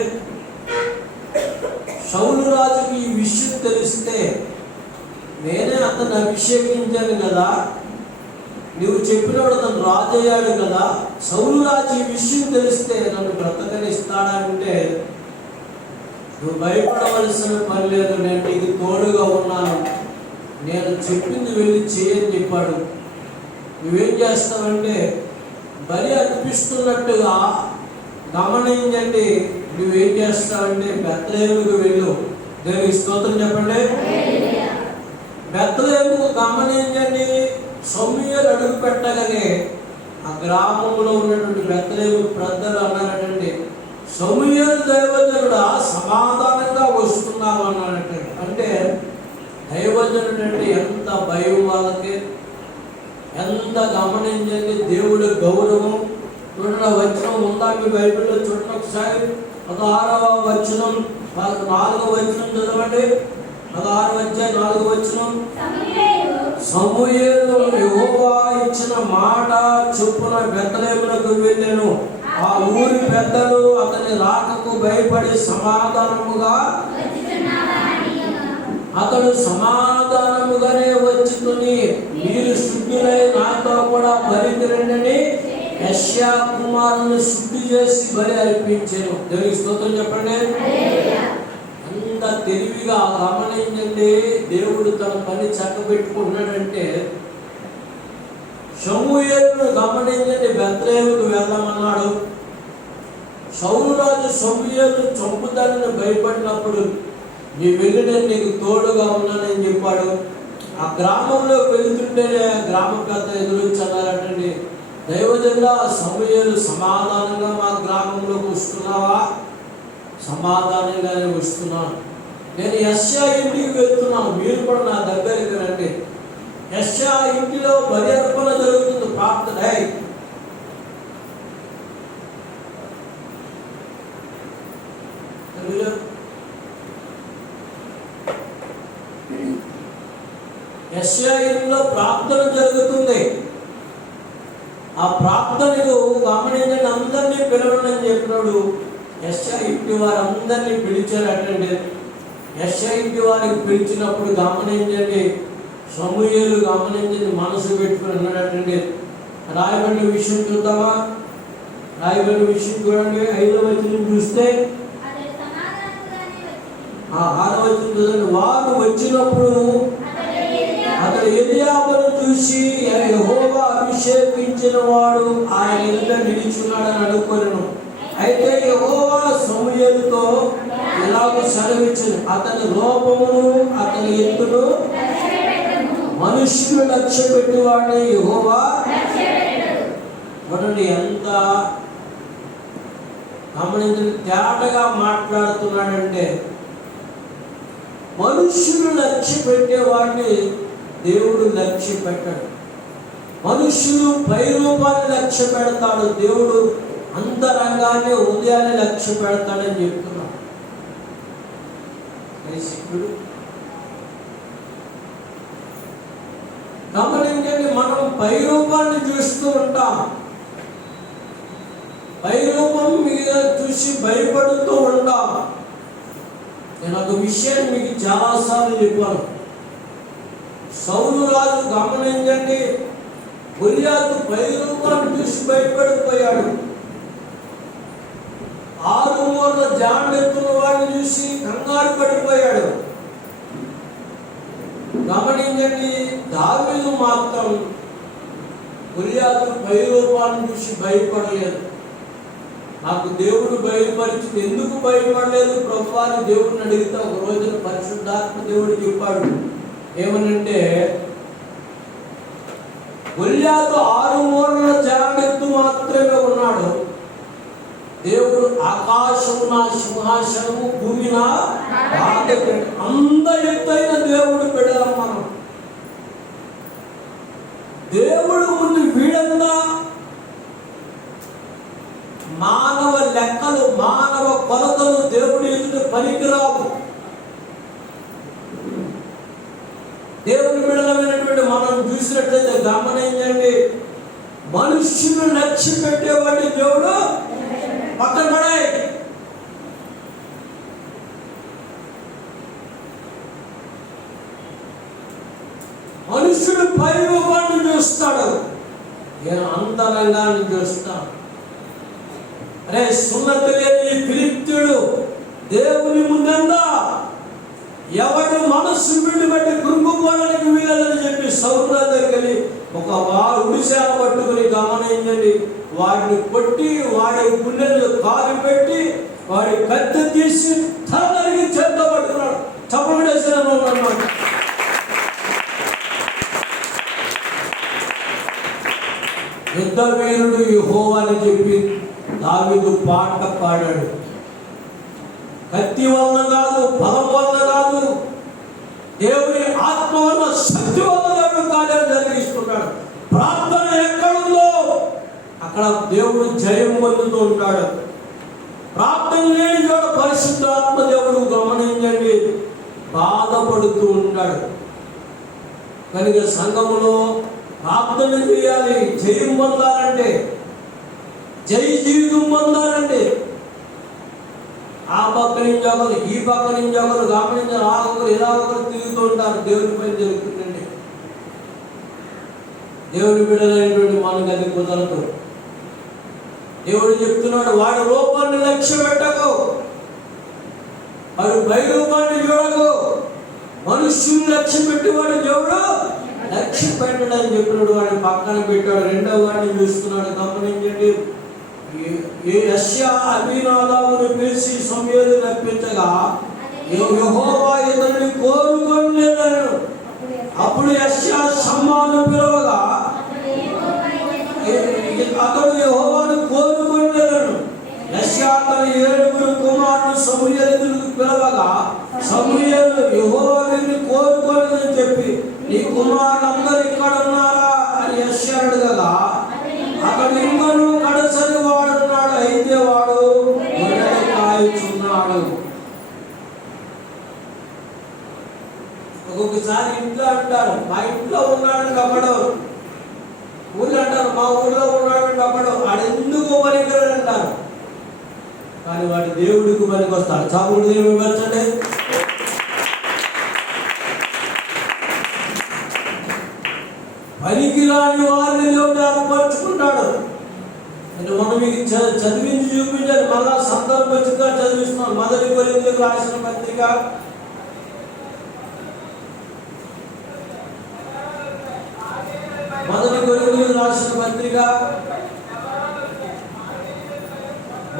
సౌలు రాజుకి ఈ విషయం తెలిస్తే నేనే అతన్ని అభిషేకించాను కదా, నువ్వు చెప్పినప్పుడు అతను రాజు అయ్యాడు కదా, సౌలు రాజు ఈ విషయం తెలిస్తే నన్ను బ్రతకనిస్తాడంటే నువ్వు భయపడవలసిన పని లేదు, నేను నీకు తోడుగా ఉన్నాను, నేను చెప్పింది వెళ్ళి చేయని చెప్పాడు. నువ్వేం చేస్తావంటే బలి అనిపిస్తున్నట్టుగా గమనించండి, నువ్వేం చేస్తావంటే బెత్లెహేముకు వెళ్ళు. దేవునికి స్తోత్రం చెప్పండి. బెత్లెహేముకు గమనించండి, సమూయేలు అడుగు పెట్టగానే ఆ గ్రామంలో ఉన్నటువంటి బెత్లెహేము పెద్దలు అన్నారటండి, సమూయేలు దైవజనుడా సమాధానంగా వస్తున్నారు అన్నారట. అంటే దైవజనుడు అంటే ఎంత భయం వాళ్ళకి, ఎంత గమనించండి దేవుడి గౌరవం. చూడండి, వచనం ఉందా మీ బైబిల్లో? చూడండి ఒకసారి 16వ వచనం, 4వ వచనం చదవండి. 16వ అధ్యాయం 4వ వచనం. సమూయేలు యెహోవా ఇచ్చిన మాట చొప్పున బెత్లెహేమునకు వెళ్ళెను. ఆ ఊరి పెద్దలు అతని రాకకు భయపడి సమాధానముగా, అతడు సమాధానముగానే వచ్చుకుని మీరు శుద్ధులై నాతో కూడా బలికి రండని యెష్షా కుమారుని శుద్ధి చేసి బలి అర్పించాను. దేవునికి స్తోత్రం చెప్పండి. అంత తెలివిగా గమనించండి, దేవుడు తన పని చక్కబెట్టుకున్నాడంటే సమూయేలును గమనించండి, బెత్లెహేముకు వెళ్ళమన్నాడు. సౌలు రాజు సమూయేలును చంపుతానని భయపడినప్పుడు నీ వెళ్ళి నేను నీకు తోడుగా ఉన్నానని చెప్పాడు. ఆ గ్రామంలో వెళ్తుంటేనే గ్రామ పెద్ద ఎదురొచ్చి అన్నారటండి, దైవజనుడా సమూయేలు సమాధానంగా మా గ్రామంలోకి వస్తున్నావా? సమాధానంగానే వస్తున్నాను, నేను యెష్షా ఇంటికి వెళ్తున్నాను, మీరు కూడా నా దగ్గరికి రండి. యెష్షా ఇంటిలో బలి అర్పణ జరుగుతుంది, ప్రార్థన. యెష్షా ఇంటిలో ప్రార్థన జరుగుతుంది. ఆ ప్రార్థనకు గమనించండి, అందరినీ పిలవడం చెప్పినాడు. యెష్షా ఇంటి వారందరినీ పిలిచారటండి. యెష్షా ఇంటి వారికి పిలిచినప్పుడు గమనించండి, సమూయేలు గమనించండి, మనసు పెట్టుకుని అన్నాడటండి. రాయబడిన విషయం చూద్దామా? రాయబడిన విషయం చూడండి. 5వ వచనం చూస్తే 6వ వచనం చూడండి. వారు వచ్చినప్పుడు అతడు ఎలీయాబును చూసి యెహోవా అభిషేకించిన వాడు ఆయన ఎదుట నిలిచున్నాడని అనుకొనెను. అయితే యెహోవా సమూయేలు అతని రూపమును అతని ఎత్తును మనుష్యులు లక్ష్య పెట్టేవాడిని యెహోవా చూడండి ఎంత గమనించిన తేటగా మాట్లాడుతున్నాడంటే, మనుష్యులు లక్ష్య పెట్టేవాడిని దేవుడు లక్ష్య పెట్టాడు. మనుష్యులు పైరూపాన్ని లక్ష్య పెడతాడు, దేవుడు అంతరంగాన్ని హృదయాన్ని లక్ష్య పెడతాడని చెప్తున్నాడు. గమనించండి, మనం పైరూపాన్ని చూస్తూ ఉంటాం, పైరూపం మీద చూసి భయపడుతూ ఉంటాం. నేను ఒక విషయాన్ని మీకు చాలాసార్లు చెప్పాను. సౌలు రాజు గమనించండి, గొలియాతు పైరూపాన్ని చూసి భయపడిపోయాడు. 6 మూరల జాండెత్తున్న వాడిని చూసి కంగారు పడిపోయాడు. గమనించండి, దావీదు మాత్రం గొలియాతు పైరూపాన్ని చూసి భయపడలేదు. నాకు దేవుడు బయలుపరిచి ఎందుకు భయపడలేదు ప్రభువా అని దేవుడిని అడిగితే ఒక రోజున పరిశుద్ధాత్మ దేవుడు చెప్పాడు ఏమనంటే, గొలియాతు 6 మూరల జాండెత్తు మాత్రమే ఉన్నాడు, దేవుడు ఆకాశము నా సింహాసనము భూమి నా పాదపీఠం. అంత ఎత్తైన దేవుడు బిడ్డలం మనం. దేవుడు ముందు వీడంతా మానవ లెక్కలు, మానవ కొలతలు దేవుడి ఎదుట పనికిరావు. దేవుని బిడ్డలమైనటువంటి మనం చూసినట్లయితే గమనించండి, మనుష్యులు లక్ష్య పెట్టేవాడి దేవుడు పక్కన పడాయి. మనుష్యుడు పై రూపాన్ని చూస్తాడు, నేను అంతరంగాన్ని చూస్తాను. అరే సున్నతి లేని ఫిలిష్తీయుడు దేవుని ముందంతా ఎవడు మనస్సు విడి బట్టి కృంగిపోవడానికి వీలని చెప్పి సౌలు దగ్గరికి వెళ్ళి ఒక ఉడిశాల పట్టుకుని గమనించండి, వాడిని కొట్టి వాడి గుండెలు కాలు పెట్టి వాడి కత్తి తీసి తలకి చేత పట్టుకున్నాడు. చప్పడేసిన అన్నమాట. యుద్ధ వీరుడు యెహోవా అని చెప్పి దావీదు పాట పాడాడు. కత్తి వల్ల కాదు, బలం వల్ల కాదు, దేవుని ఆత్మ వల్ల, శక్తి వల్ల దేవుడు కార్యాలు జరిగిస్తున్నాడు. ప్రార్థన ఎక్కడుందో అక్కడ దేవుడు జయం పొందుతూ ఉంటాడు. ప్రార్థన లేని చోట పరిశుద్ధాత్మ దేవుడు గమనించండి బాధపడుతూ ఉంటాడు. కనుక సంఘములో ప్రార్థన చేయాలి. జయం పొందాలంటే, జై జీవితం పొందాలంటే ఆ పక్క నుంచి ఒకరు, ఈ పక్క నుంచి ఒకరు గమనించారు, ఆ ఒకరు ఇలా ఒకరు తిరుగుతూ ఉంటారు. దేవుని పని జరుగుతుందండి. దేవుని బిడ్డలైనటువంటి మనకు అది కుదరదు. దేవుడు చెప్తున్నాడు, వాడి రూపాన్ని లక్ష్య పెట్టకు, వాడు పై రూపాన్ని చూడకు, మనుష్యుని లక్ష్య పెట్టేవాడు దేవుడు లక్ష్య పెట్టడని చెప్పినాడు. వాడిని పక్కన పెట్టాడు. రెండవ వాడిని చూస్తున్నాడు. గమనించండి, యెషయా అబీనాదాబును పిలిచి సమూయేలు రప్పించగా యెహోవా ఇతనిని కోరుకొనెను. అప్పుడు యెషయా షమ్మాను పిలవగా అతడు యెహోవాను కోరుకొనెను. యెషయా తన 7 కుమారులను సమూయేలుకు పిలవగా సమూయేలు యెహోవాను కోరుకొనెను చెప్పి, నీ కుమారులందరూ ఇక్కడ ఉన్నారా అని యెషయా అడగగా అతడు ఇంకను కడసరి వాడున్నాడు, అయితే వాడు గొర్రెలు కాయుచున్నాడు. ఒక్కొక్కసారి ఇంట్లో అంటారు, మా ఇంట్లో ఉన్నాడు డబ్బడు, ఊళ్ళో అంటారు మా ఊళ్ళో ఉన్నాడు డబ్బడు, ఆడెందుకు పనికిరాడు అంటారు. కానీ వాడి దేవుడికి పనికి వస్తాడు. చాపుడు దేవుడు వచ్చండి. పనికిరాని వారిని దేవుడు ఏర్పరచుకుంటాడు. అంటే మనం మీకు చదివించి చూపించాలి. మళ్ళా సందర్భంగా చదివిస్తున్నాం. 1 కొరింథీయులకు రాసిన పత్రిక 1 కొరింథీయులకు రాసిన పత్రిక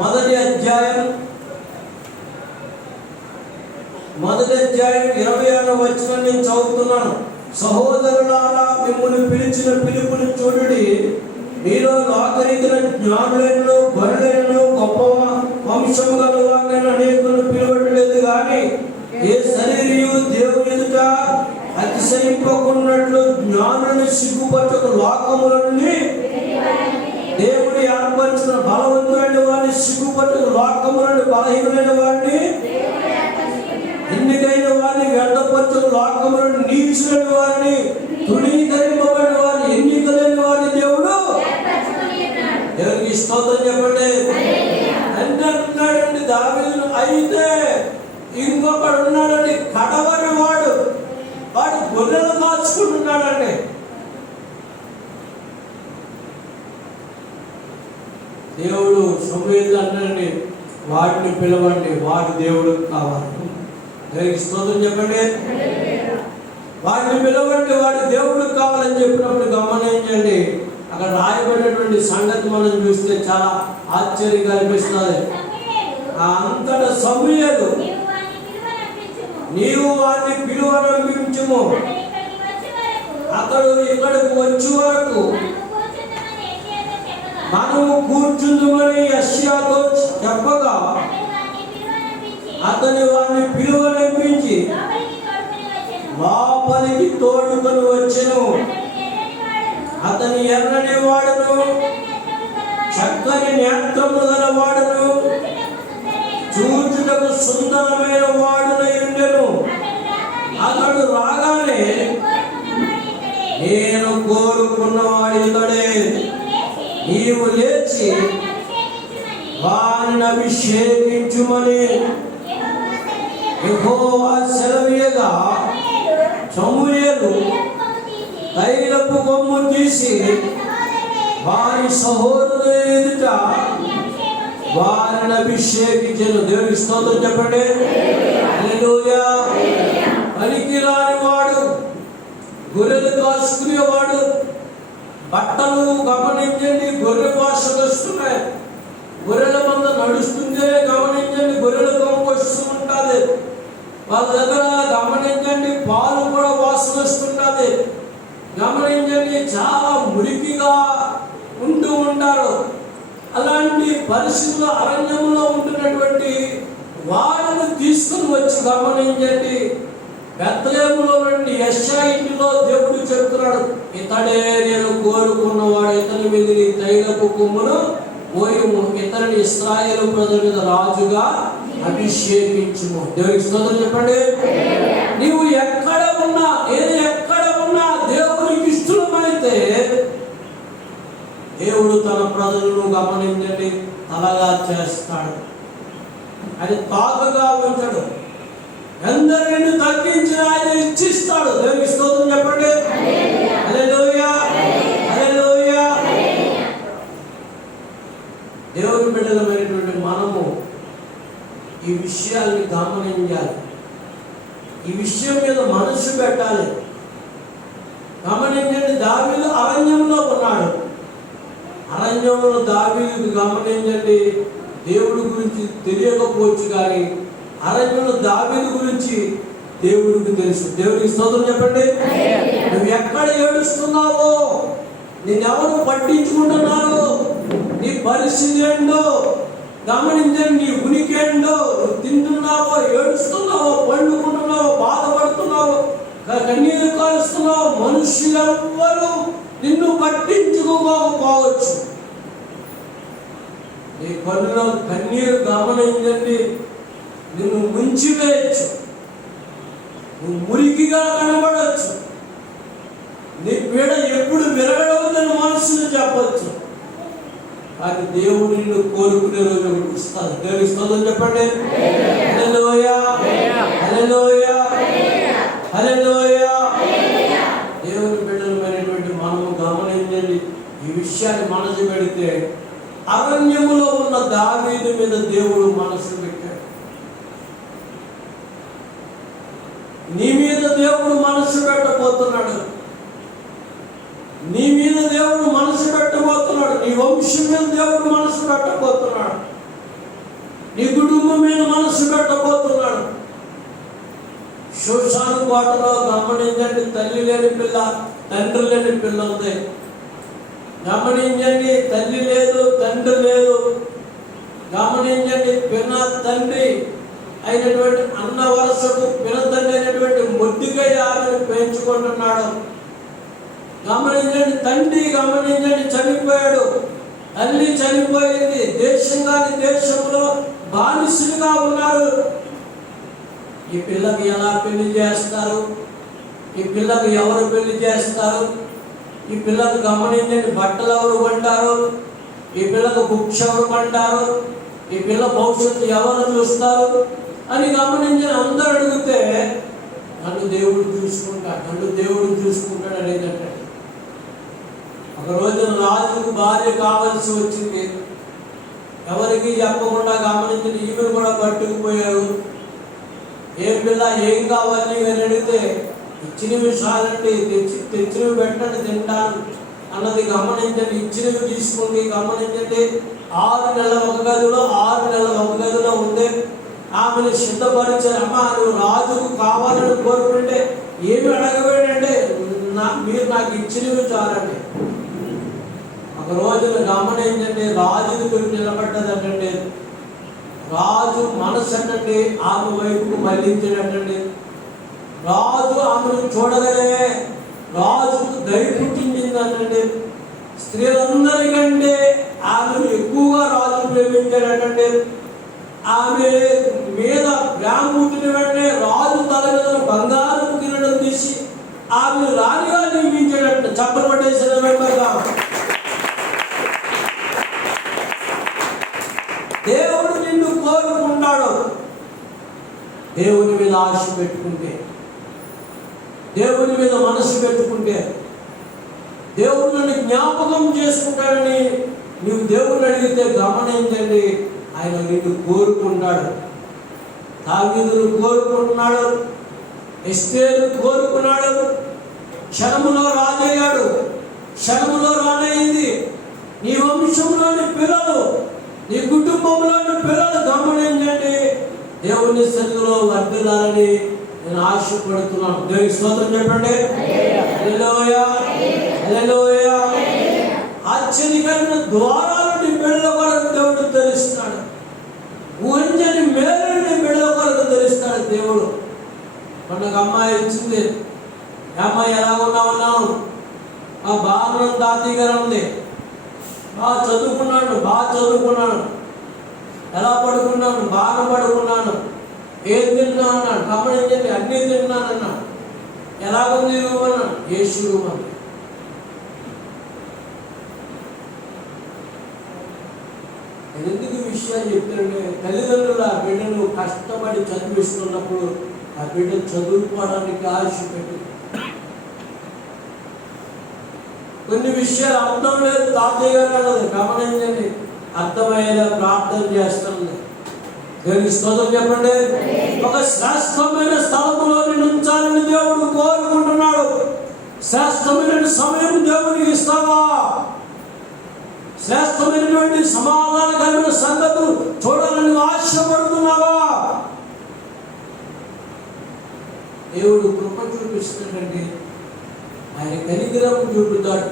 1వ అధ్యాయం మొదటి అధ్యాయం 26వ వచనం నేను చదువుతున్నాను. సహోదరులారా, మిమ్మల్ని పిలిచిన పిలుపుని చూడుడి. మీలో నాగరికుల జ్ఞానులను, బరులను, గొప్ప వంశము గల వారిని అనేకులను పిలవట్లేదు కానీ ఏ శరీరయు దేవుని ఎదుట అతిశయింపకున్నట్లు జ్ఞానుని సిగ్గుపట్టకు లోకముల నుండి దేవుడు ఏర్పరిచిన బలవంతులైన వారిని సిగ్గుపట్టకు లోకములను బలహీనమైన వారిని ఎన్నికైన వారిని వ్యర్థపరచు లోకములను నీచులైన వారిని తృణీకరింపబడిన వారిని ఎన్నికలేని వారిని దేవుడు దేవునికి స్తోత్రం చెప్పండి. అంటే అంటున్నాడండి దావీదు. అయితే ఇంకొకడు ఉన్నాడండి, కడవని వాడు గొర్రెలు కాచుకుంటున్నాడండి. దేవుడు సమూయేలు అన్నాడండి, వాడిని పిలవండి, వాడు దేవుడు కావాలి. దేవునికి స్తోత్రం చెప్పండి. వాడిని పిలవండి, వాడి దేవుడు కావాలని చెప్పినప్పుడు గమనించండి, అక్కడ రాయబడినటువంటి సంగతి మనం చూస్తే చాలా ఆశ్చర్యంగా అనిపిస్తుంది. అంతటా సమూయేలు, నీవు వాడిని పిలువనంపించుము, అతడు ఇక్కడికి వచ్చే వరకు మనము కూర్చుందుమని యెషయాతో చెప్పగా అతని వారిని పిలువనంపించి లోపలికి తోడుకొని వచ్చెను. అతని ఎర్రని వాడును, చక్కని నేత్రములు గల వాడును, చూచుటకు సుందరమైన వాడునై ఉండెను. అతడు రాగానే నేను కోరుకున్నవాడు ఇతడే, నీవు లేచి వారిని అభిషేకించుమని యెహోవా సెలవీయగా సమూయేలు తైలపు కొమ్ము తీసి వారి సహోదరుల ఎదుట వారిని అభిషేకించెను. దేవునికి స్తోత్రం చెప్పండి. హల్లెలూయా. పనికిరాని వాడు, గొర్రెలు కాసుకునేవాడు, బట్టలు గమనించండి, గొర్రె భాషలు వస్తున్నాయి. గొర్రెల మంద నడుస్తుందే గమనించండి, గొర్రెల కొమ్ము వస్తూ ఉంటుంది. వాళ్ళ దగ్గర గమనించండి, పాలు కూడా వాసన వస్తుంటుంది. గమనించండి, చాలా మురికిగా ఉంటూ ఉంటారు. అలాంటి పరిస్థితుల్లో అరణ్యంలో ఉంటున్నటువంటి వారిని తీసుకుని వచ్చి గమనించండి, బెత్లెహేములో నుండి యెషయా ఇంటిలో దేవుడు చెప్తున్నాడు, ఇతడే నేను కోరుకున్నవాడు, ఇతని మీద నీ తైలపు కొమ్మును పోయము, ఇతనిని ఇశ్రాయేలు ప్రజల మీద రాజుగా అభిషేకించుము. దేవునికి స్తోత్రం చెప్పండి. నీవు ఎక్కడ ఉన్నా, నేను ఎక్కడ ఉన్నా దేవునికి ఇష్టమైతే దేవుడు తన ప్రజలను గమనించండి తలగా చేస్తాడు. అది తాకగా ఉంచడు. ఎందరిని తగ్గించిన ఆయన ఇచ్చిస్తాడు. దేవునికి స్తోత్రం చెప్పండి. హల్లెలూయా, హల్లెలూయా. దేవుని బిడ్డలమైనటువంటి మనము ఈ విషయాల్ని గమనించాలి. ఈ విషయం మీద మనసు పెట్టాలి. గమనించండి, దావీదు అరణ్యంలో ఉన్నాడు. అరణ్యంలో దావీదు గమనించండి, దేవుడి గురించి తెలియకపోవచ్చు కానీ అరణ్యంలో దావీదు గురించి దేవుడికి తెలుసు. దేవుడికి స్తోత్రం చెప్పండి. నువ్వు ఎక్కడ ఏడుస్తున్నావో, నిన్నెవరు పట్టించుకుంటున్నారు, నీ పరిస్థితి ఏంటో గమనించండి. నీ ఉనికి ఏంటో, నువ్వు తింటున్నావో, ఏడుస్తున్నావో, పండుకుంటున్నావో, బాధపడుతున్నావో, కన్నీరు కాలుస్తున్నావో, మనుషులెవ్వరూ నిన్ను పట్టించుకోకపోవచ్చు. నీ కన్నులో కన్నీరు గమనించండి నిన్ను ముంచివేయచ్చు, నువ్వు మురికిగా కనబడచ్చు, నీ పీడ ఎప్పుడు విరగడవుతుందని మనసును చెప్పచ్చు. కానీ దేవుడు నిన్ను కోరుకునే రోజు ఒకటి ఇస్తాడు. దేవునికి స్తోత్రం చెప్పండి. హల్లెలూయా, హల్లెలూయా, హల్లెలూయా. దేవుని బిడ్డలమైనటువంటి మనము గమనించండి, ఈ విషయాన్ని మనసు పెడితే అరణ్యములో ఉన్న దావీదు మీద దేవుడు మనసు పెట్టాడు. నీ మీద దేవుడు మనసు పెట్టబోతున్నాడు. నీ మీద దేవుడు మనసు పెట్టబోతున్నాడు. నీ వంశం మీద దేవుడు మనసు పెట్టబోతున్నాడు. నీ కుటుంబం మీద మనసు పెట్టబోతున్నాడు. తల్లి లేని పిల్ల, తండ్రి లేని పిల్ల ఉంది. గమనించండి, తల్లి లేదు, తండ్రి లేదు. గమనించండి, పిన తండ్రి అయినటువంటి అన్న వరసకు పిన తండ్రి అయినటువంటి మొద్దుకై ఆమెను పెంచుకుంటున్నాడు. గమనించండి, తండ్రి గమనించండి చనిపోయాడు, తల్లి చనిపోయింది. దేశంగాని దేశంలో బానిసలుగా ఉన్నారు. ఈ పిల్లకి ఎలా పెళ్లి చేస్తారు? ఈ పిల్లకు ఎవరు పెళ్లి చేస్తారు? ఈ పిల్లకు గమనించండి, బట్టలు ఎవరు కొంటారు? ఈ పిల్లకు బుక్స్ ఎవరు కొంటారు? ఈ పిల్ల భవిష్యత్తు ఎవరు చూస్తారు అని గమనించి అందరూ అడిగితే నన్ను దేవుడు చూసుకుంటాడు, నన్ను దేవుడు చూసుకుంటాడు అనేదంటే. ఒక రోజున రాజుకు భార్య కావాల్సి వచ్చింది. ఎవరికి చెప్పకుండా గమనించిన ఈమెను కూడా పట్టుకుపోయారు. ఏం పిల్ల, ఏం కావాలి అని అడిగితే ఇచ్చినవి చాలండి, తెచ్చినవి పెట్టండి తింటాను అన్నది. గమనించండి, ఇచ్చినవి తీసుకుంది. గమనించండి, 6 నెలల ఒక గదిలో 6 నెలల ఒక గదిలో ఉంది. ఆమెను సిద్ధపరిచారు. అమ్మ, నువ్వు రాజుకు కావాలని కోరుకుంటే ఏమి అడగవేడంటే మీరు నాకు ఇచ్చినవి చాలండి. ఒక రోజున గమనించండి, రాజుకు మీరు నిలబడ్డదంటే రాజు మనసు అంటే ఆమె వైపుకు మళ్లించినట్టండి. రాజు ఆమెను చూడగానే రాజుకు దయ పుట్టించిందంటే స్త్రీలందరికంటే ఆమెను ఎక్కువగా రాజు ప్రేమించాడటంటే. ఆమె మీద ప్రేమ పుట్టిన వెంటనే రాజు తల మీద బంగారు కిరీటం తీసి ఆమె రాణిగా నియమించాడట. చప్పలు పట్టేసిన వెంటగా దేవుడు నిన్ను కోరుకున్నాడు. దేవుని మీద ఆశ పెట్టుకుంటే, దేవుని మీద మనసు పెట్టుకుంటే దేవుడు నన్ను జ్ఞాపకం చేసుకుంటాడని నీవు దేవుడిని అడిగితే గమనించండి, ఆయన నిన్ను కోరుకుంటాడు. దావీదును కోరుకుంటున్నాడు, ఎస్తేరు కోరుకున్నాడు. క్షణములో రాజయ్యాడు, క్షణములో రానయ్యింది. నీ వంశంలోని పిల్లలు, నీ కుటుంబంలోని పిల్లలు గమనించండి, దేవుని సన్నిధిలో వర్ధిల్లాలని నేను ఆశపడుతున్నాను. దేవునికి స్తోత్రం చెప్పండి. హల్లెలూయా, హల్లెలూయా. ఆశ్చర్యకరమైన ద్వారాలని బిడ్డల కొరకు దేవుడు తెలుస్తాడు. ఊహించని మేలుని బిడ్డల కొరకు తెలుస్తాడు దేవుడు. మనకు అమ్మాయి ఇచ్చింది. అమ్మాయి ఎలా ఉన్నావు? ఆ బాగా తాతయ్య గారు ఉంది, బాగా చదువుకున్నాను, ఎలా పడుకున్నాను, బాగా పడుకున్నాను, ఏం తిన్నా అన్నాడు. గమనించండి, అన్నీ తిన్నానన్నాడు. ఎలాగుంది రూమ్ అన్నాడు, ఏసీ రూమ్ అన్నాడు. ఎందుకు ఈ విషయాలు చెప్తారంటే, తల్లిదండ్రులు ఆ బిడ్డను కష్టపడి చదివిస్తున్నప్పుడు ఆ బిడ్డ చదువుకోవడానికి ఆశ పెట్టి కొన్ని విషయాలు అర్థం లేదు తాతయ్య గారు అన్నది. గమనించండి, అర్థమయ్యేలా ప్రార్థన చేస్తుంది. దేవునికి స్తోత్రం చెప్పండి. ఒక శ్రేష్టమైన స్థలములో నిన్ను ఉంచాలని దేవుడు కోరుకుంటున్నాడు. శ్రేష్టమైన సమయం దేవునికి ఇస్తావా? శ్రేష్టమైనటువంటి సమాధానకరమైన సంగతులు చూడాలని ఆశపడుతున్నావా? దేవుడు కృప చూపిస్తాడండి, ఆయన కనికరం చూపుతాడు.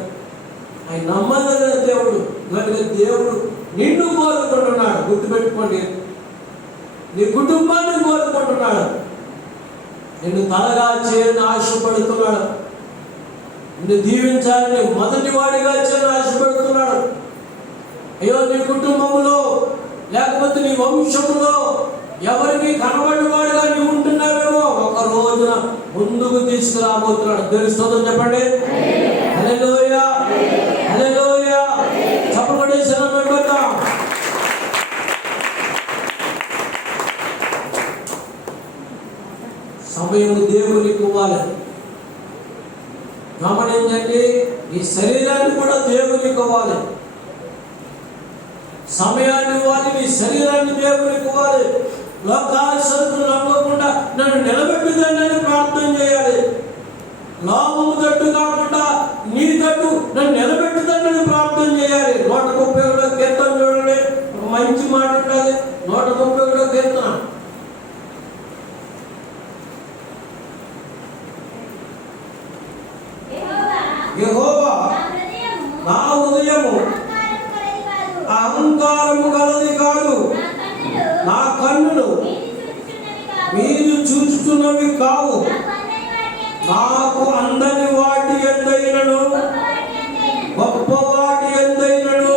ఆయన నమ్మదగిన దేవుడు. కనుక దేవుడు నిన్ను కోరుకుంటున్నాడు. గుర్తుపెట్టుకోండి, నీ కుటుంబాన్ని కోరుకుంటున్నాడు. నిన్ను తలగా చేయాలని ఆశపడుతున్నాడు. నిన్ను దీవించాలని మొదటి వాడిగా చేయాలని ఆశపడుతున్నాడు. అయ్యో, నీ కుటుంబంలో లేకపోతే నీ వంశంలో ఎవరికి కనబడి వాడిగా నీవు ఉంటున్నావేమో, ఒక రోజున ముందుకు తీసుకురాబోతున్నాడు. దేవునికి స్తోత్రం చెప్పండి. హల్లెలూయా, హల్లెలూయా. చప్పట్లు కొట్టేసి సమయం దేవునికి ఇవ్వాలి. గమనించండి, ఈ శరీరాన్ని కూడా దేవునికి ఇవ్వాలి. సమయాన్ని ఇవ్వాలి, నీ శరీరాన్ని దేవునికి ఇవ్వాలి. లోకాసక్తులు నమ్మకుండా నన్ను నిలబెట్టుదని ప్రార్థన చేయాలి. లోకము తట్టు కాకుండా నీ తట్టు నన్ను నిలబెట్టుదని ప్రార్థన చేయాలి. 131 కీర్తన చూడండి, మంచి మాట ఉంటుంది. 131 కీర్తన. యెహోవా నా హృదయము అహంకారము గలది కాదు, నా కన్నులు మీరు చూస్తున్నవి కావు. నాకు అందని వాటి ఎందైనను గొప్ప వాటి ఎందైనను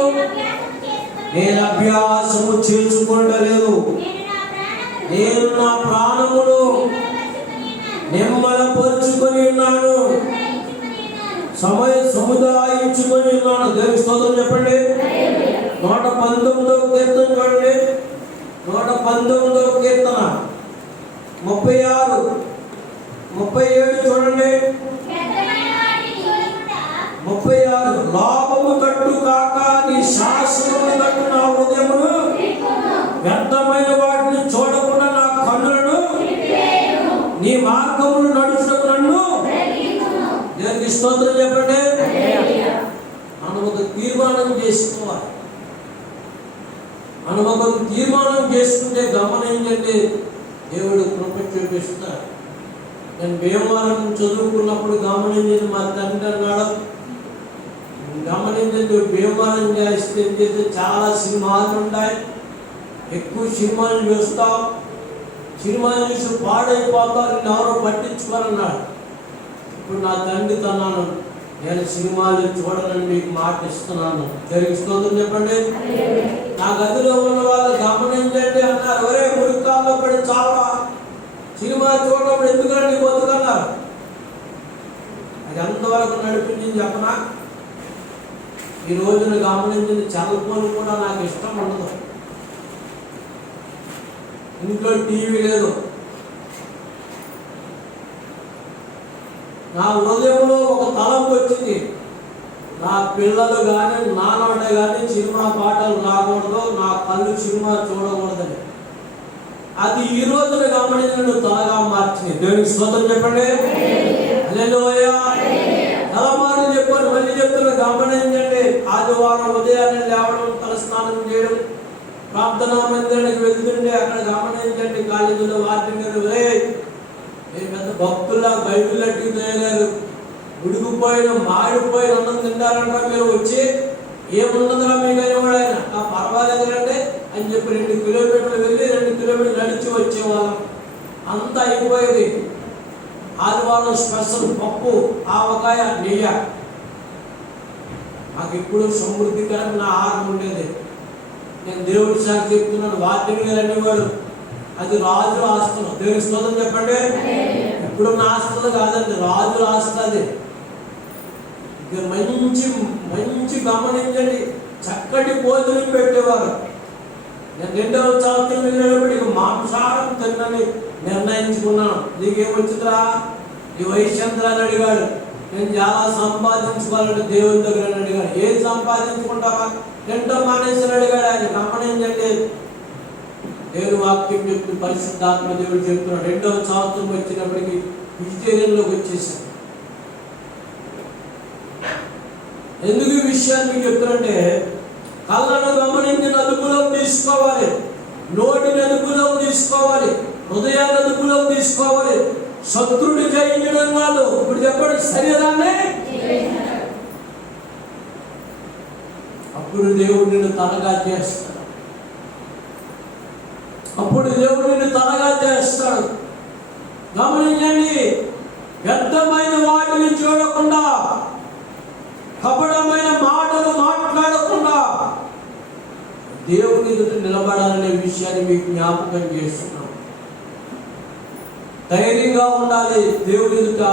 నేను అభ్యాసము చేసుకుంటలేదు. నేను నా ప్రాణమును నిమ్మలపరుచుకొని ఉన్నాను, సముదాయించుకొని ఉన్నాను. దేవుని స్తోత్రం చెప్పండి. 119వ కీర్తన చూడండి. 119వ కీర్తన 36, 37 చూడండి. 36 లాభము తట్టు కాక నీ శాసనము తట్టు నా హృదయమును, వ్యర్థమైన వాటిని చూడకుండా నా కన్నులను, నీ మార్గమును నడుచుటకు నన్ను. దేవునికి స్తోత్రం చెప్పండి. మనం ఒక తీర్మానం చేసుకోవాలి. మనం ఒక తీర్మానం చేసుకుంటే గమనించండి, దేవుడు కృప చూపిస్తాడు. నేను భీమవరం చదువుకున్నప్పుడు గమనించింది, మా తండ్రి అన్నాడు, గమనించండి భీమవరం చేస్తే చాలా సినిమాలు ఉంటాయి, ఎక్కువ సినిమాలు చూస్తాం, సినిమాలు చూసి పాడైపోతారు, ఎవరో పట్టించుకోరన్నాడు. ఇప్పుడు నా తండ్రి తన్నాను, నేను సినిమాలు చూడనని మీకు మాట ఇస్తున్నాను. జరిగి స్తోత్రం చెప్పండి. నా గదిలో ఉన్న వాళ్ళు గమనించండి అన్నారు, ఒరే మురికాల్లో పడి చాలా సినిమా చూడడం ఎందుకండి బతుకన్నారు. అది ఎంతవరకు నడిపించింది చెప్పనా? ఈ రోజున గమనించింది, చదువుకొని కూడా నాకు ఇష్టం ఉండదు. ఇంట్లో టీవీ లేదు. నా హృదయంలో ఒక తలంపు వచ్చింది, నా పిల్లలు కానీ నాన్నోట కానీ సినిమా పాటలు రాకూడదు, నా కళ్ళు సినిమా చూడకూడదని. అది ఈ రోజున గమనించిన తలగా మార్చింది. దేవునికి స్తోత్రం చెప్పండి. హల్లెలూయా. తలమారు చెప్పాను, మళ్ళీ చెప్తున్నా గమనించండి. ఆదివారం ఉదయాన్నే లేవడం, తలస్నానం చేయడం, ప్రార్థనా మందిరానికి వెళ్తుంటే అక్కడ గమనించండి, కాలేజీలో వార్నింగ్ పెద్ద భక్తుల్లా బైబిల్ అట్టి తయారు, ఉడికిపోయిన మాడిపోయిన అన్నం తింటారంట, మీరు వచ్చి ఏమున్నదిరా మీకు అనేవాడు ఆయన. పర్వాలేదు అంటే అని చెప్పి 2 కిలోమీటర్లు వెళ్ళి 2 కిలోమీటర్లు నడిచి వచ్చేవాళ్ళం. అంతా అయిపోయేది. ఆదివారం స్పెషల్ పప్పు, ఆవకాయ, నెయ్య. మాకు ఇప్పుడు సమృద్ధికరమైన ఆహారం ఉండేది. నేను దేవుడి సాక్షి చెప్తున్నాను, వార్నింగ్ అనేవాడు, అది రాజుల ఆస్తులు. దేవుని స్తోత్రం చెప్పండి. ఇప్పుడు నా ఆస్తులు కాదండి, రాజుల ఆస్తులు. అది మంచి మంచి గమనించండి, చక్కటి భోజనం పెట్టేవారు. నేను 2వ సంవత్సరం వెళ్ళినప్పుడు ఇక మాంసాహారం తిన్నని నిర్ణయించుకున్నాను. నీకేమొచ్చురా ఈ వైశ్యంత్ర అని అడిగాడు. నేను చాలా సంపాదించుకోవాలంటే దేవుని దగ్గర అని అడిగాడు. ఏం సంపాదించుకుంటావా? తింటాం మానేసి అడిగాడు ఆయన. గమనించండి, దేవుని వాక్యం చెప్తూ పరిశుద్ధాత్మ దేవుడు చెప్తున్నాడు. 2వ సంవత్సరం వచ్చినప్పటికీ వెజిటేరియన్లోకి వచ్చేసాను. ఎందుకు ఈ విషయాన్ని మీకు చెప్తారంటే, కళ్ళను గమనించిన అదుపులో తీసుకోవాలి, నోటిని అదుపులో తీసుకోవాలి, హృదయాన్ని అదుపులో తీసుకోవాలి. శత్రుడు జయించడం కాదు. ఇప్పుడు చెప్పండి, శరీరాన్ని. అప్పుడు దేవుడు నిన్ను తలగా చేస్తాడు. అప్పుడు దేవుడు నిన్ను తలగా చేస్తాడు. గమనించండి, వ్యర్థమైన వాటిని చూడకుండా, కపటమైన మాటలు మాట్లాడకుండా దేవుని ఎదుట నిలబడాలనే విషయాన్ని మీకు జ్ఞాపకం చేస్తున్నాం. ధైర్యంగా ఉండాలి, దేవుని ఎదుట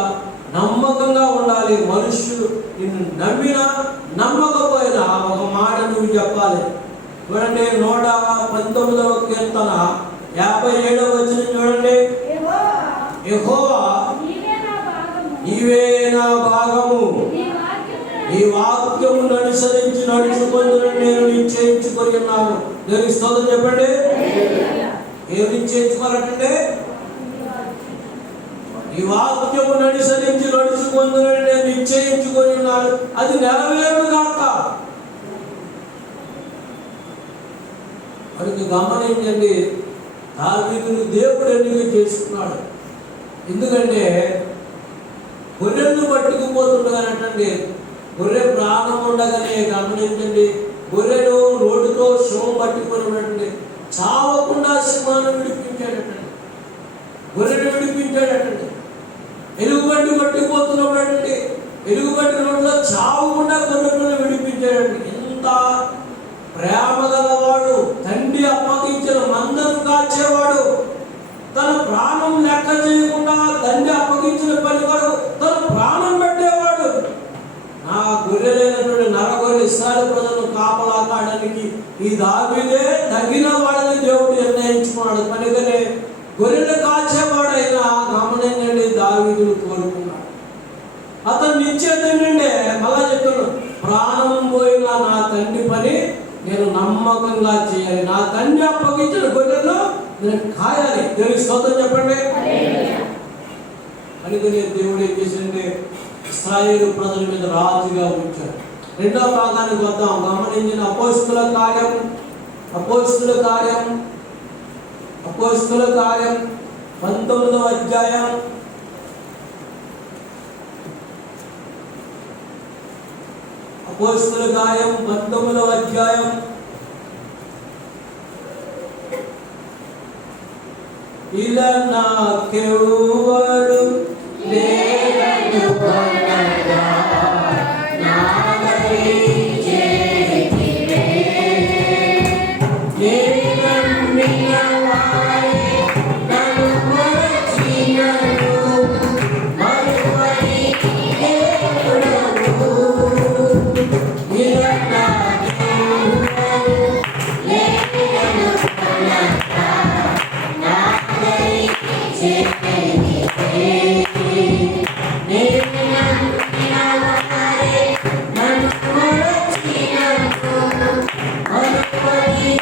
నమ్మకంగా ఉండాలి. మనుషులు నిన్ను నమ్మినా నమ్మకపోయినా ఒక మాట నువ్వు చెప్పాలి. చూడండి, 119వ కీర్తన 57వ వచనం చూడండి. యెహోవా నీవే నా భాగము, ఈ వాక్యమును అనుసరించి నడుచుకుందునని నేను నిశ్చయించుకొని ఉన్నాను. దేవునికి స్తోత్రం చెప్పండి. ఏం నిశ్చయించుకోవాలంటే, ఈ వాక్యమును అనుసరించి నడుచుకుందునని నేను నిశ్చయించుకొని ఉన్నాను, అది నెరవేరును గాక. మనకి గమనించండి, దావీదును దేవుడు ఎన్నిక చేసుకున్నాడు. ఎందుకంటే గొర్రెలను పట్టుకుపోతుండగానటండి, గొర్రె ప్రాణం ఉండగానే గమనించండి, గొర్రెను రోడ్డుతో శవం పట్టుకొని ఉన్నట్టండి చావకుండా సింహాన్ని విడిపించాడటండి, గొర్రెను విడిపించాడటండి. ఎలుగుబంటి పట్టుకుపోతున్నప్పుడండి ఎలుగుబంటి రోడ్లో చావకుండా గొర్రెలను విడిపించాడండి. ఎంత ప్రేమ గలవాడు, తండ్రి అప్పగించిన మందను కాచేవాడు, తన ప్రాణం లెక్క చేయకుండా తండ్రి అప్పగించిన పని కొరకు తన ప్రాణం పెట్టేవాడు. నా గొర్రెలైనటువంటి నరగొర్రె ఇశ్రాయేలు ప్రజలను కాపలా కాయడానికి ఈ దావీదే తగిన వాడిని దేవుడు నిర్ణయించుకున్నాడు. కనుకనే గొర్రెలు కాచేవాడైన గమనండి దావీదును కోరుకున్నాడు. అతను నిశ్చేతండి మళ్ళా చెప్తున్నాడు, ప్రాణం పోయిన నా తండ్రి పని నేను నమ్మకంగా చేయాలి, నా తండ్రి అప్పగించిన గొర్రెలను నేను కాయాలి. దేవుని స్తోత్రం చెప్పండి. అందుకనే దేవుడు ఏం చేసిండే, ఇశ్రాయేలు ప్రజల మీద రాజుగా ఉంచాడు. రెండవ భాగానికి వద్దాం. గమనించిన అపోస్తుల కార్యం 19వ అధ్యాయం 19వ అధ్యాయం ఇలా నాకెవ్వడు లేడను కొనగా నాదై చేతివే, నమ్మిన వారే నన్ను మరచినను మరువని దేవుడవు. ఇలా నాకెవ్వడు లేడను కొనగా నాదై చేతివే, నమ్మిన వారే నన్ను మరచినను మరువని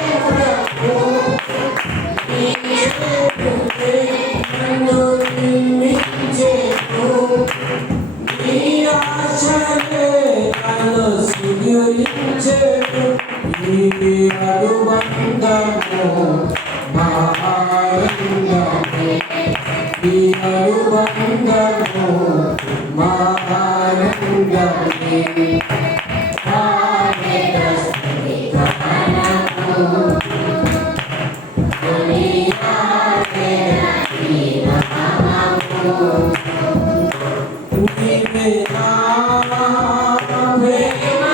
దేవుడవు. నీ చేతులే నన్ను నిర్మించెను, నీ ఆశలే నన్ను స్వీకరించెను. ఈ అనుబంధము మహానందమే, ఈ అనుబంధము మహానందమే. నీవే నా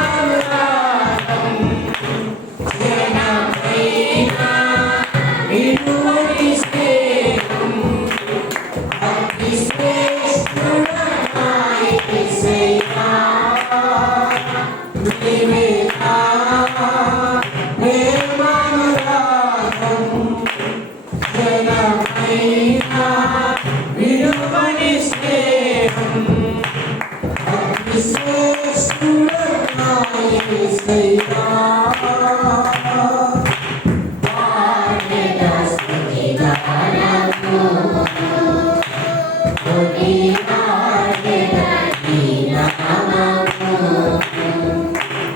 ప్రేమానురాగం, జనమైన విడువని స్నేహం, అతి శ్రేష్ఠుడైన యేసయ్యా. నీవే నా ప్రేమానురాగం, జనమైన విడువని స్నేహం, అతి శ్రేష్ఠుడైన యేసయ్యా.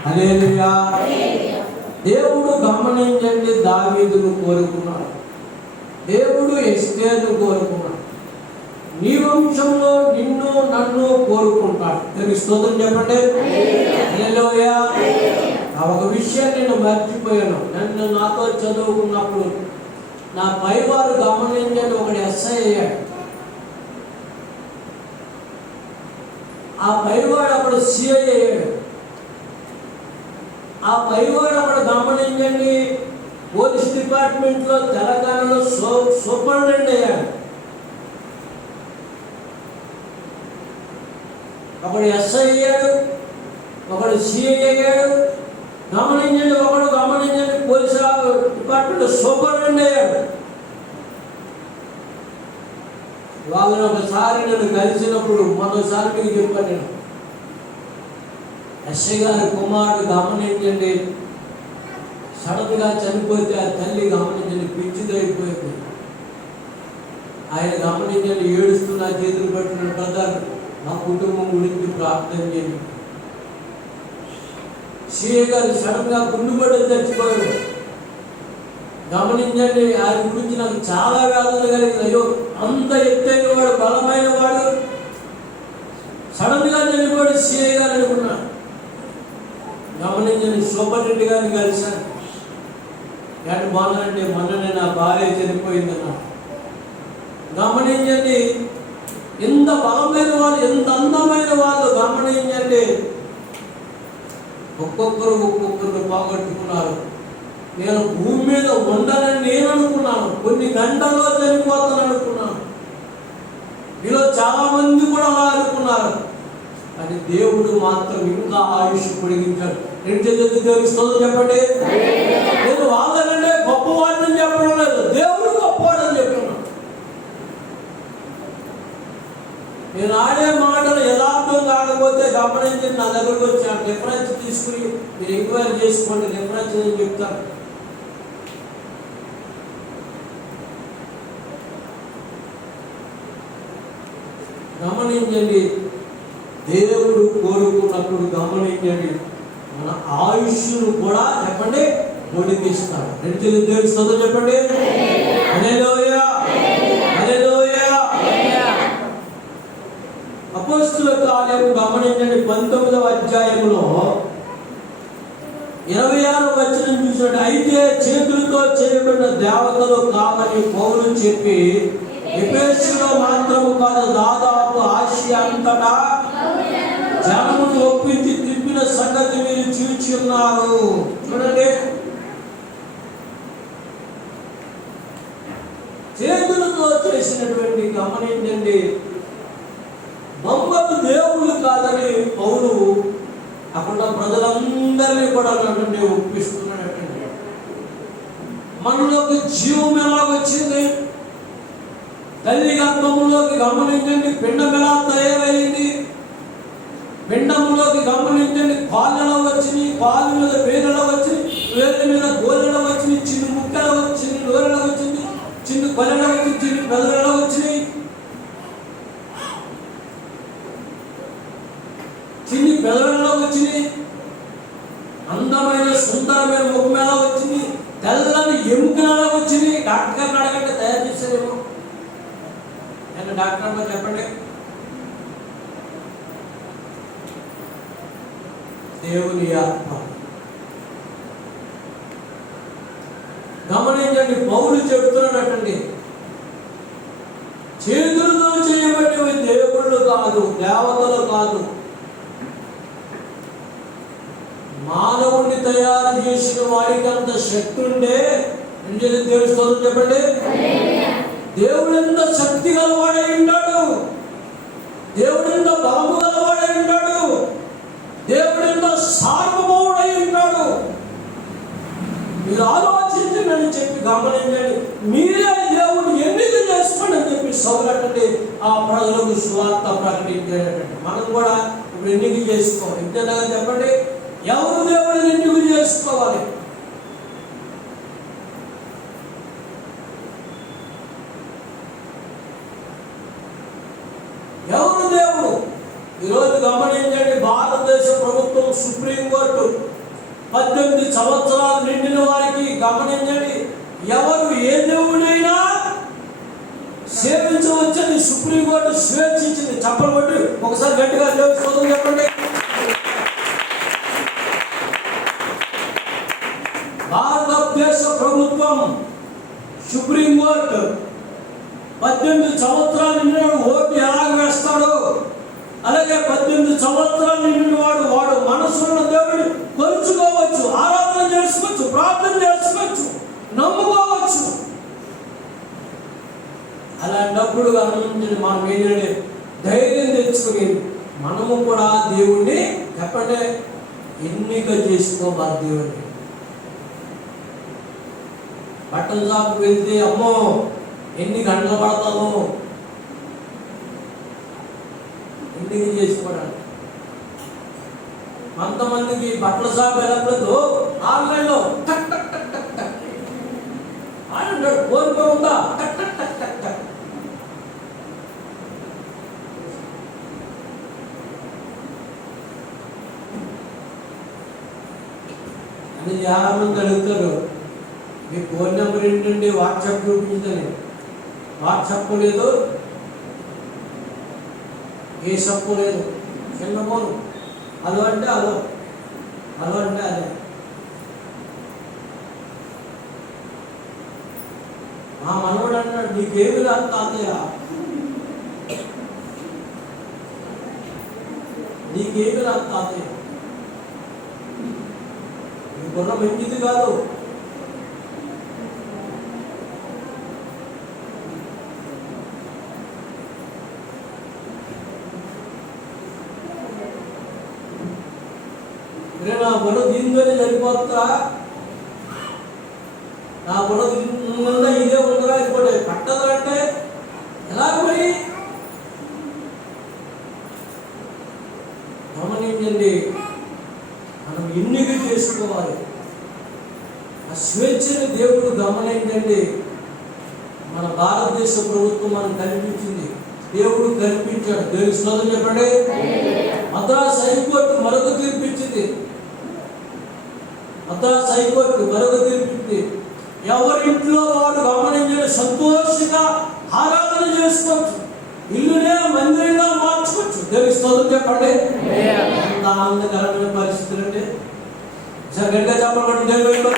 హల్లెలూయా. దేవుడు గమనించండి, దావీదును కోరుకున్నాడు, దేవుడు ఎస్తేరును కోరుకున్నాడు, నీ వంశంలో నిన్ను నన్ను కోరుకుంటాడు. దీనికి స్తోత్రం చెప్పండి. హల్లెలూయా. ఒక విషయం నేను మర్చిపోయాను. నన్ను నాతో చదువుకున్నప్పుడు నా పైవారు గమనించండి, ఒకడు ఎస్ఐ అయ్యాడు. ఆ పైవాడు అప్పుడు సిఐ అయ్యాడు. ఆ పైవాడు అప్పుడు గమనించండి, పోలీస్ డిపార్ట్మెంట్లో తెలంగాణలో సూపరింటెండెంట్ అయ్యాడు. ఒకడు ఎస్ఐ అయ్యాడు, ఒకడు సిఐ అయ్యాడు. గమనించండి, ఒకడు గమనించండి పోలీస్ డిపార్ట్మెంట్లో సూపరింటెండెంట్ అయ్యాడు. వాళ్ళని ఒకసారి నన్ను కలిసినప్పుడు మరోసారి మీకు చెప్పాను నేను, ఎస్ఐ గారి కుమారుడు గమనించండి సడన్గా చనిపోతే ఆ తల్లి గమనించండి పిచ్చిదైపోయింది. ఆయన గమనించండి ఏడుస్తున్న చేతులు పట్టిన బ్రదర్ నా కుటుంబం గురించి ప్రార్థన చేయండి. సిఏ గారు సడన్గా గుండుబడి చచ్చిపోయాడు. గమనించండి, ఆయన గురించి నాకు చాలా వేదన కలిగింది. అయ్యో అంత ఎత్తైన వాడు, బలమైన వాడు, చనిపోయి సిఐ గారు అనుకున్నాను. గమనించండి, సూపరింటెండెంట్ గారిని కలిశాను. ఎటు బాగుందంటే మొన్ననే నా భార్య చనిపోయిందన్నా. గమనించండి, ఎంత బలమైన వాళ్ళు, ఎంత అందమైన వాళ్ళు. గమనించండి, ఒక్కొక్కరు పోగొట్టుకున్నారు. నేను భూమి మీద ఉండనని నేను అనుకున్నాను. కొన్ని గంటల్లో చనిపోతాను అనుకున్నాను. మీలో చాలా మంది కూడా అలా అనుకున్నారు. అది దేవుడు మాత్రం ఇంకా ఆయుష్ పొడిగించాడు. తెలుస్తుందో చెప్పండి. నేను వాళ్ళకంటే గొప్పవాడిని చెప్పడం లేదు, దేవుడు గొప్పవాడని చెప్తున్నాను. నేను ఆడే మాటలు యథార్థం కాకపోతే గమనించి నా దగ్గరకు వచ్చి ఆ రిఫరెన్స్ తీసుకుని మీరు ఎంక్వైరీ చేసుకోండి. రిఫరెన్స్ నేను చెప్తాను. గమనించండి, దేవుడు కోరుకున్నప్పుడు గమనించండి, మన ఆయుష్ను కూడా చెప్పండి పొడిగిస్తాడు. రెండు తెలుస్తుందో చెప్పండి. హల్లెలూయా, హల్లెలూయా. అపోస్తలుల కార్యము గమనించండి, 19వ అధ్యాయంలో 26వ వచనం చూసినట్టు, అయితే చేతులతో చేయబడిన దేవతలు కాదని పౌలు చెప్పి ఎఫెసులో మాత్రము కాదు, దాదాపు ఆసియా అంతటా జనమును ఒప్పించి తిప్పిన సంగతి మీరు చూచి ఉన్నారు. చూడండి, చేతులతో చేసినటువంటి గమనించండి బొమ్మలు దేవుడు కాదని పౌలు అక్కడ ప్రజలందరినీ కూడా నన్ను ఒప్పిస్తున్నాడటండి. మనలోకి జీవం ఎలా వచ్చింది? తల్లి గర్భంలోకి గమనించండి పిండం ఎలా తయారైంది. పిండంలోకి గమనించండి కాళ్ళు ఎలా వచ్చినాయి, కాళ్ళ మీద వేలు ఎలా వచ్చింది, వేళ్ళ మీద గోలు ఎలా వచ్చినాయి, చిన్న ముక్క ఎలా వచ్చింది, నోరు ఎలా వచ్చింది, చిన్న కొలు ఎలా వచ్చింది, చిన్న పెదలు ఎలా వచ్చినాయి, చిన్ని పెదవులలో వచ్చింది, అందమైన సుందరమైన ముఖం ఎలా వచ్చింది, తెల్లని ఎముకలు ఎలా వచ్చింది. డాక్టర్ గారిని అడగండి, తయారు చేశారేమో. నేను డాక్టర్ అమ్మ చెప్పండి. దేవుని ఆత్మ. గమనించండి, పౌలు చెబుతున్నాడటండి, చేతులతో చేయబడినవి దేవుళ్ళు కాదు, దేవతలు కాదు, మానవుడిని తయారు చేసిన వారికి అంత శక్తి ఉండే. తెలుస్తుంది చెప్పండి. దేవుడు ఎంత శక్తి గలవాడై ఉంటాడు, దేవుడు ఎంత బలము గలవాడై ఉంటాడు, దేవుడు ఎంత సార్వభౌముడై ఉంటాడు. మీరు ఆలోచించండి చెప్పి గమనించండి. మీరే దేవుడు ఎన్నిక చేసుకోండి అని చెప్పి సౌలటండి ఆ ప్రజలకు సువార్త ప్రకటించేటండి. మనం కూడా ఇప్పుడు ఎన్నిక చేసుకోవాలి. ఇంతేనా చెప్పండి. ఎవరు దేవుడిని ఎన్నిక చేసుకోవాలి? ఎవరు దేవుడు? ఈరోజు గమనించండి, భారతదేశ ప్రభుత్వం సుప్రీంకోర్టు 18 సంవత్సరాలు నిండిన వారికి గమనించండి, ఎవరు ఏ దేవుడైనా సేవించవచ్చని సుప్రీంకోర్టు స్వేచ్ఛించింది. చప్పలు కొట్టి ఒకసారి గట్టిగా దేవుడి స్తోత్రం చెప్పండి. భారతదేశ ప్రభుత్వం సుప్రీంకోర్టు 18 సంవత్సరాలు నిండిన ఓటు ఎలాగ వేస్తాడు, అలాగే 18 సంవత్సరాలు నిండిన వాడు మనసున్న దేవుడిని కొలుచుకోవచ్చు, ఆరాధన చేసుకోవచ్చు, ప్రార్థన చేసుకోవచ్చు, నమ్ముకోవచ్చు. అలాంటప్పుడు గమనించండి, మనం ఏంటంటే ధైర్యం తెచ్చుకుని మనము కూడా దేవుణ్ణి చెప్పండి ఎన్నిక చేసుకోవాలి. దేవుడిని బట్టల షాప్కి వెళ్తే అమ్మో ఎన్ని గంటలు పడతామో ఎన్నిక చేసుకోవడానికి. కొంతమందికి బట్టల షాప్ వెళ్ళకపోతే ఆన్లైన్లో టక్ టక్ టక్ టక్ టక్ అంటాడు, కోరిక ఉందా టక్ టక్ టక్ టక్ టక్ అని చాలా మంది అడుగుతారు. మీ ఫోన్ నెంబర్ ఏంటండి, వాట్సాప్ చూపించని. వాట్సాప్ లేదు, ఏ సప్పు లేదు. చిన్న ఫోను. అదో అంటే అదో, అదో అంటే అదే. మా మనవడు అన్నాడు, నీకేమి రాదు తాతయ్య, నీకేమి రాదు తాతయ్య, నీ గుర్ర మంచిది కాదు. నా బుర్ర దీనితోనే సరిపోతా, నా బుర్ర ముందా ఇదే ఉండరా ఇంకోటి పట్టదు అంటే ఎలా మరి? గమనించండి, మనం ఎన్నిక చేసుకోవాలి. ఆ స్వేచ్ఛని దేవుడు గమనించండి. మన భారతదేశ ప్రభుత్వం మనం కల్పించింది, దేవుడు కల్పించాడు. దేవుడి స్తోత్రం చెప్పండి. మద్రాస్ హైకోర్టు మరొక తీర్పిచ్చింది, మద్రాస్ హైకోర్టు మరొక తీర్పిచ్చింది. ఎవరింట్లో వాడు గమనించండి, సంతోషంగా ఆరాధన చేసుకోవచ్చు, ఇల్లునే మందిరంగా మార్చుకోవచ్చు. దేవుడి స్తోత్రం చెప్పండి. ఎంత ఆనందకరమైన పరిస్థితులు అంటే గట్టిగా చెప్పండి. దేవుడు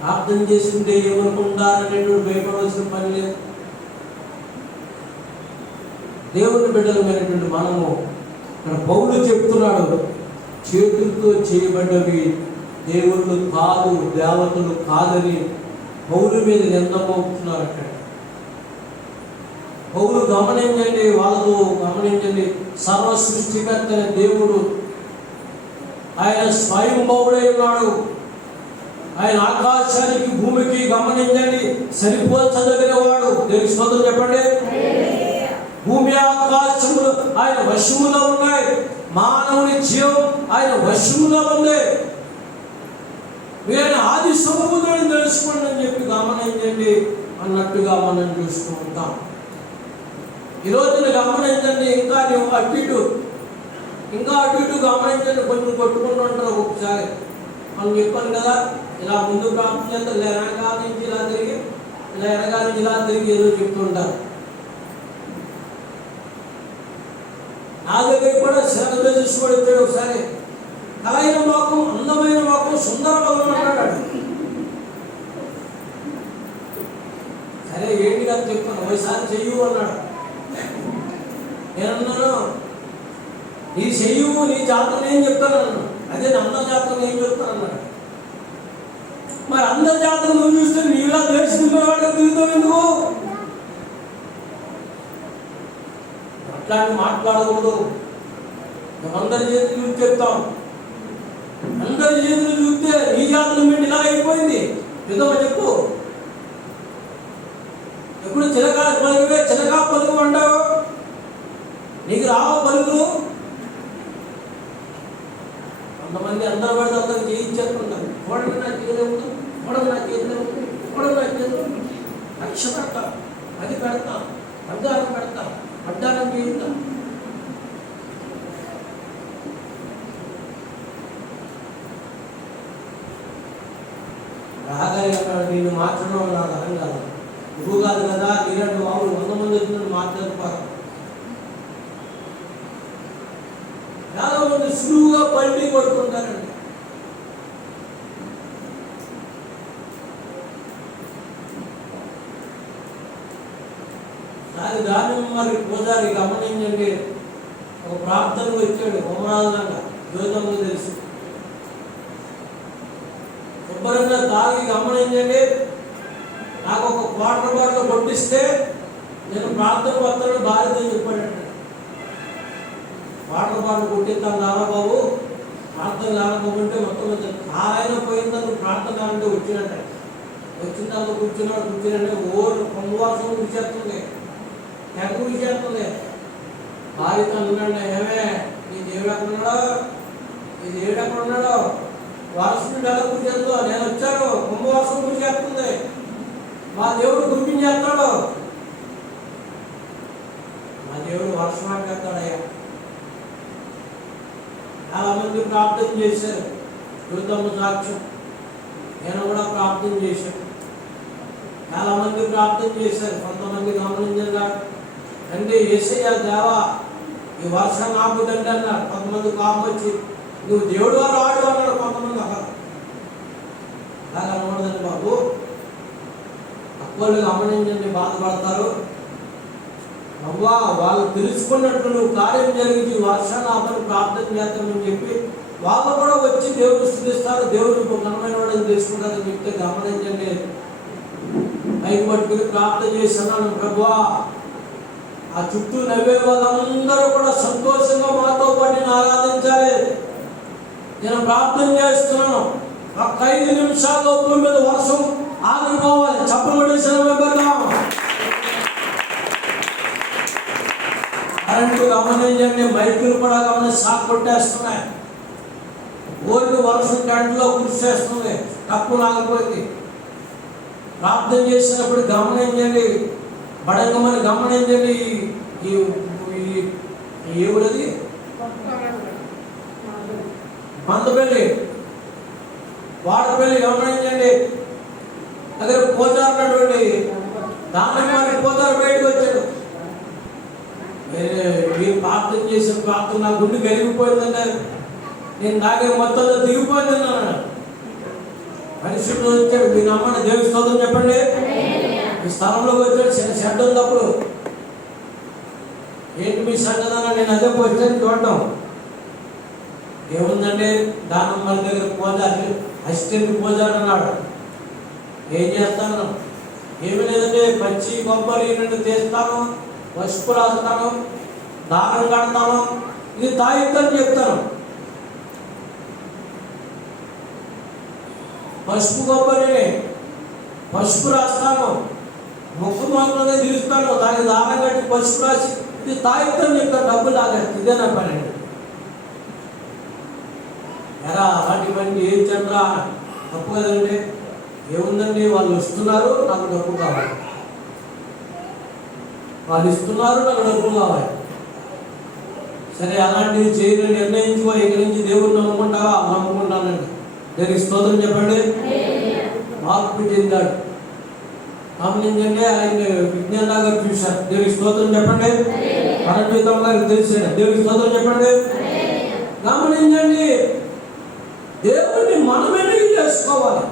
ప్రార్థన చేస్తుంటే ఏమనుకుంటారనేటువంటి భయపడవలసిన పని లేదు. దేవుని బిడ్డలమైనటువంటి మనము, ఇక్కడ పౌలు చెప్తున్నాడు, చేతులతో చేయబడ్డవి దేవుళ్ళు కాదు, దేవతలు కాదని పౌలు మీద నిందమవుతున్నారు. అక్కడ పౌలు గమనించండి, వాళ్ళతో గమనించండి, సర్వ సృష్టికర్త దేవుడు, ఆయన స్వయంభవుడై ఉన్నాడు. ఆయన ఆకాశానికి భూమికి గమనించండి సరిపోల్చదగిన వాడు. దేవుని స్తోత్రం చెప్పండి. భూమి ఆకాశములు ఆయన వశములో ఉన్నాయి, మానవుని జీవం ఆయన వశములో ఉంది. మీరు ఆది సముద్రాన్ని తెలుసుకోండి అని చెప్పి గమనించండి అన్నట్టుగా మనం చూస్తూ ఉంటాం. ఈ రోజున గమనించండి, ఇంకా నువ్వు అటు ఇటు గమనించండి, కొంచెం కొట్టుకుంటూ ఉంటారు. ఒకసారి మనం చెప్పాను కదా, ఇలా ముందు ప్రాప్తం చేస్తారు, ఇలా వెనకాల నుంచి ఇలా తిరిగి, ఇలా వెనకాల నుంచి ఇలా తిరిగి ఏదో చెప్తుంటారు. నా దగ్గర కూడా శ్రద్ధ చూసుకోవడం వచ్చాడు ఒకసారి. కలైన మొక్కం, అందమైన మొక్కం, సుందర మొక్కం అన్నాడు. సరే ఏంటి కదా చెప్పాను, ఒకసారి చెయ్యు అన్నాడు. నేనన్నాను, నీ చెయ్యు, నీ జాతకం ఏం చెప్తాను అన్నాను. అదే నా అందరి జాతకం ఏం చెప్తాను అన్నాడు. మరి అందరి జాతకం నువ్వు చూస్తే నీలా తెలుసుకునేవాడు తిరుగుతావు ఎందుకు? అట్లాంటి మాట్లాడకూడదు. అందరి చేతులు చూసి చెప్తాం, అందరి చేతులు చూస్తే నీ జాతకం ఏంటి ఇలా అయిపోయింది యుద్ధమని చెప్పు. ఎప్పుడు చిలకా పలుకువే, చిలకా పలుకు అంటావు, నీకు రావ పలుకులు. కొంతమంది అందరూ పడితే అందరికి చేయించేస్తుంటారు. చూడండి నా చేతిలో ఉంది, చూడండి నా చేతిలో ఉంది, చూడండి నా చేతిలో ఉంది. లక్ష పెడతా, అది పెడతా, బంగారం పెడతా, అడ్డారం చేయిస్తా. రాగానే నేను మార్చడం నాకు అర్థం కాదు. గురువు కాదు కదా, మీరంటే బాబు 100 మంది వచ్చినట్టు మాట్లాడుతారు. చాలా మంది సులువుగా పల్టీ కొడుతుంటారండి. దాని మరి పూజారి గమనించండి, ఒక ప్రార్థనకు వచ్చాడు హోమరాజులాగా, జ్యోతంలో తెలుసు. శుభ్రంగా తాగి గమనించండి, నాకు ఒక క్వార్టర్ బాటిల్ కొట్టిస్తే నేను ప్రార్థన పత్రాలు భార్యతో చెప్పాడంట. వాటర్ బాటిల్ కొట్టిస్తాను రారా బాబు, ప్రార్థన లేకపోతే మొత్తం కారైనా పోయిందని ప్రార్థన కాలంటే వచ్చినట్ట. వచ్చిన తర్వాత కూర్చున్నాడు. ఓటు పొంగువాసం కూర్చేస్తుంది, తెగ కూర్చేస్తుంది. భార్యతో అన్నాడు, ఏమే నీ దేవుడు ఎక్కడున్నాడో, నీ దేవుడు ఎక్కడున్నాడో, వారసుడు ఎలా కూర్చేస్తుందో, నేను వచ్చాను కుంభవాసం కూర్చేస్తుంది, మా దేవుడు గుర్తించేస్తాడు. మా దేవుడు వర్షం ఆడేస్తాడయ్యా. చాలా మంది ప్రార్థన చేశారు, యుద్ధము సాక్ష్యం. నేను కూడా ప్రార్థన చేశాను. చాలా మంది ప్రార్థన చేశారు. కొంతమంది గమనించారు, అంటే యేసయ్య దేవా ఈ వర్షం ఆపుదండి అన్నారు. కొంతమంది కాపు వచ్చి నువ్వు దేవుడు వారు ఆడు అన్నారు. కొంతమంది అన్నారు అలాగ అనకూడదండి బాబు. అక్కలు గమనించండి, బాధపడతారు. అవ్వా వాళ్ళు తెలుసుకున్నట్టు నువ్వు కార్యం జరిగించి వర్షాన్ని ఆపని ప్రార్థన చేస్తామని చెప్పి వాళ్ళు కూడా వచ్చి దేవుడు స్థుతిస్తారు, దేవుడు ఘనమైన వాడని తెలుసుకుంటారని చెప్తే గమనించండి. పైకి పట్టుకుని ప్రార్థన చేస్తున్నాను, ప్రభువా ఆ చుట్టూ నవ్వే వాళ్ళందరూ కూడా సంతోషంగా మాతో పాటు ఆరాధించాలి. నేను ప్రార్థన చేస్తున్నాను, ఒక 5 నిమిషాల్లో భూమి మీద వర్షం ఆగిపోవాలి. చెప్పబడేసిన కరెంటు గమనించండి, మైకులు కూడా గమనించి షాక్ కొట్టేస్తున్నాయి. ఓల్డ్ వర్షం గంటలో కృషి చేస్తుంది, తప్పు ఆగిపోయింది. ప్రార్థన చేసినప్పుడు గమనించండి, బడంగమని గమనించండి. ఈ ఊరది మందపల్లి వాడపల్లి గమనించండి. అక్కడ పోతారున్నటువంటి దాని పోతారు బయటకు వచ్చాడు. మీరు ప్రార్థన చేసిన ప్రార్థన నా గుండె కలిగిపోయిందన్నారు. నేను తాగే మొత్తంలో దిగిపోయిందన్నాను. మనుషుడు వచ్చాడు, మీ నమ్మని దేవుని స్తోత్రం చెప్పండి. ఈ స్థలంలోకి వచ్చాడు, చిన్న షెడ్ ఉంది. అప్పుడు ఏంటి మీ సంగతి? నేను అదే వచ్చాను చూడటం. ఏముందండి, దానం మన దగ్గర పూజారి అసిస్టెంట్ పూజారి అన్నాడు. ఏం చేస్తాను? ఏమి లేదంటే పచ్చి కొబ్బరి నుండి తీస్తాను, పసుపు రాస్తాను, దారం కడతాను, ఇది తాగిద్దని చెప్తాను. పసుపు కొబ్బరి పసుపు రాస్తాను, ముక్కు మాత్రమే తీరుస్తాను, దానికి దారం కట్టి పసుపు రాసి ఇది తాగిద్దని చెప్తాను. డబ్బులు తాగేస్తాను. ఇదే నా పని. ఎరా అలాంటి పని ఏం చంద్రా తప్పు కదండి. ఏముందండి, వాళ్ళు వస్తున్నారు, నాకు డబ్బు కావాలి. వాళ్ళు ఇస్తున్నారు, నాకు డబ్బు కావాలి. సరే అలాంటివి చేయని నిర్ణయించుకో. ఇక్కడి నుంచి దేవుడిని నమ్ముకుంటావా? నమ్ముకుంటానండి. దేవునికి స్తోత్రం చెప్పండి. మార్పు చెందాడు. గమనించండి, ఆయన విజ్ఞాన గారు చూశారు. దేవునికి స్తోత్రం చెప్పండి. పరమేశ్వరం గారికి తెలిసాడు. దేవునికి స్తోత్రం చెప్పండి. గమనించండి, దేవుడిని మనం ఎన్నిక చేసుకోవాలి.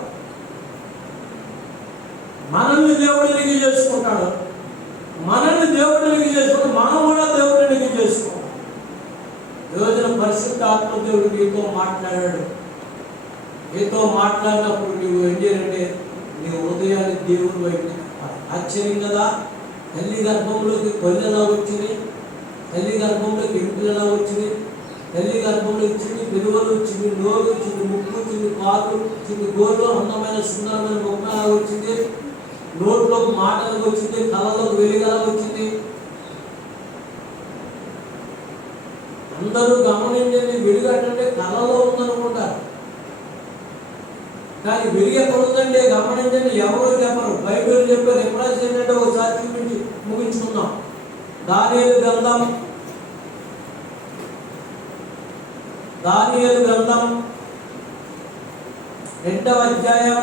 మనల్ని దేవుడు ఎన్నిక చేసుకుంటాడు, మనల్ని దేవుడు ఎన్నిక చేసుకుంటాడు, మనం కూడా దేవుడు ఎన్నిక చేసుకోవాలి. రోజున పరిశుద్ధ ఆత్మ దేవుడు నీతో మాట్లాడాడు. నీతో మాట్లాడినప్పుడు నువ్వు ఏం చేయాలంటే నీ హృదయాన్ని దేవుడు వైపు. ఆశ్చర్యం కదా, తల్లి గర్భంలోకి కొల్లు ఎలా వచ్చింది, తల్లి గర్భంలోకి ఎంపులు ఎలా వచ్చింది, తల్లి గర్భంలో వచ్చింది, పెరువలు వచ్చింది, నోరు వచ్చింది, ముక్కు వచ్చింది, కాలు వచ్చింది, గోరులో అందమైన సుందరమైన ముఖం ఎలా వచ్చింది, నోట్లోకి మాటలకు వచ్చింది, కళ్ళలోకి వెలుగలా వచ్చింది. అందరూ గమనించండి, వెలుగు అంటే కళ్ళలో ఉందనుకుంటారు, కానీ వెలుగు ఎక్కడ ఉందండి గమనించండి. ఎవరో చెప్పరు, బైబిల్ చెప్పారు. ఎప్పుడైనా ఏంటంటే ఒకసారి చూపించి ముగించుకుందాం. దానియేలు గ్రంథం 2వ అధ్యాయం.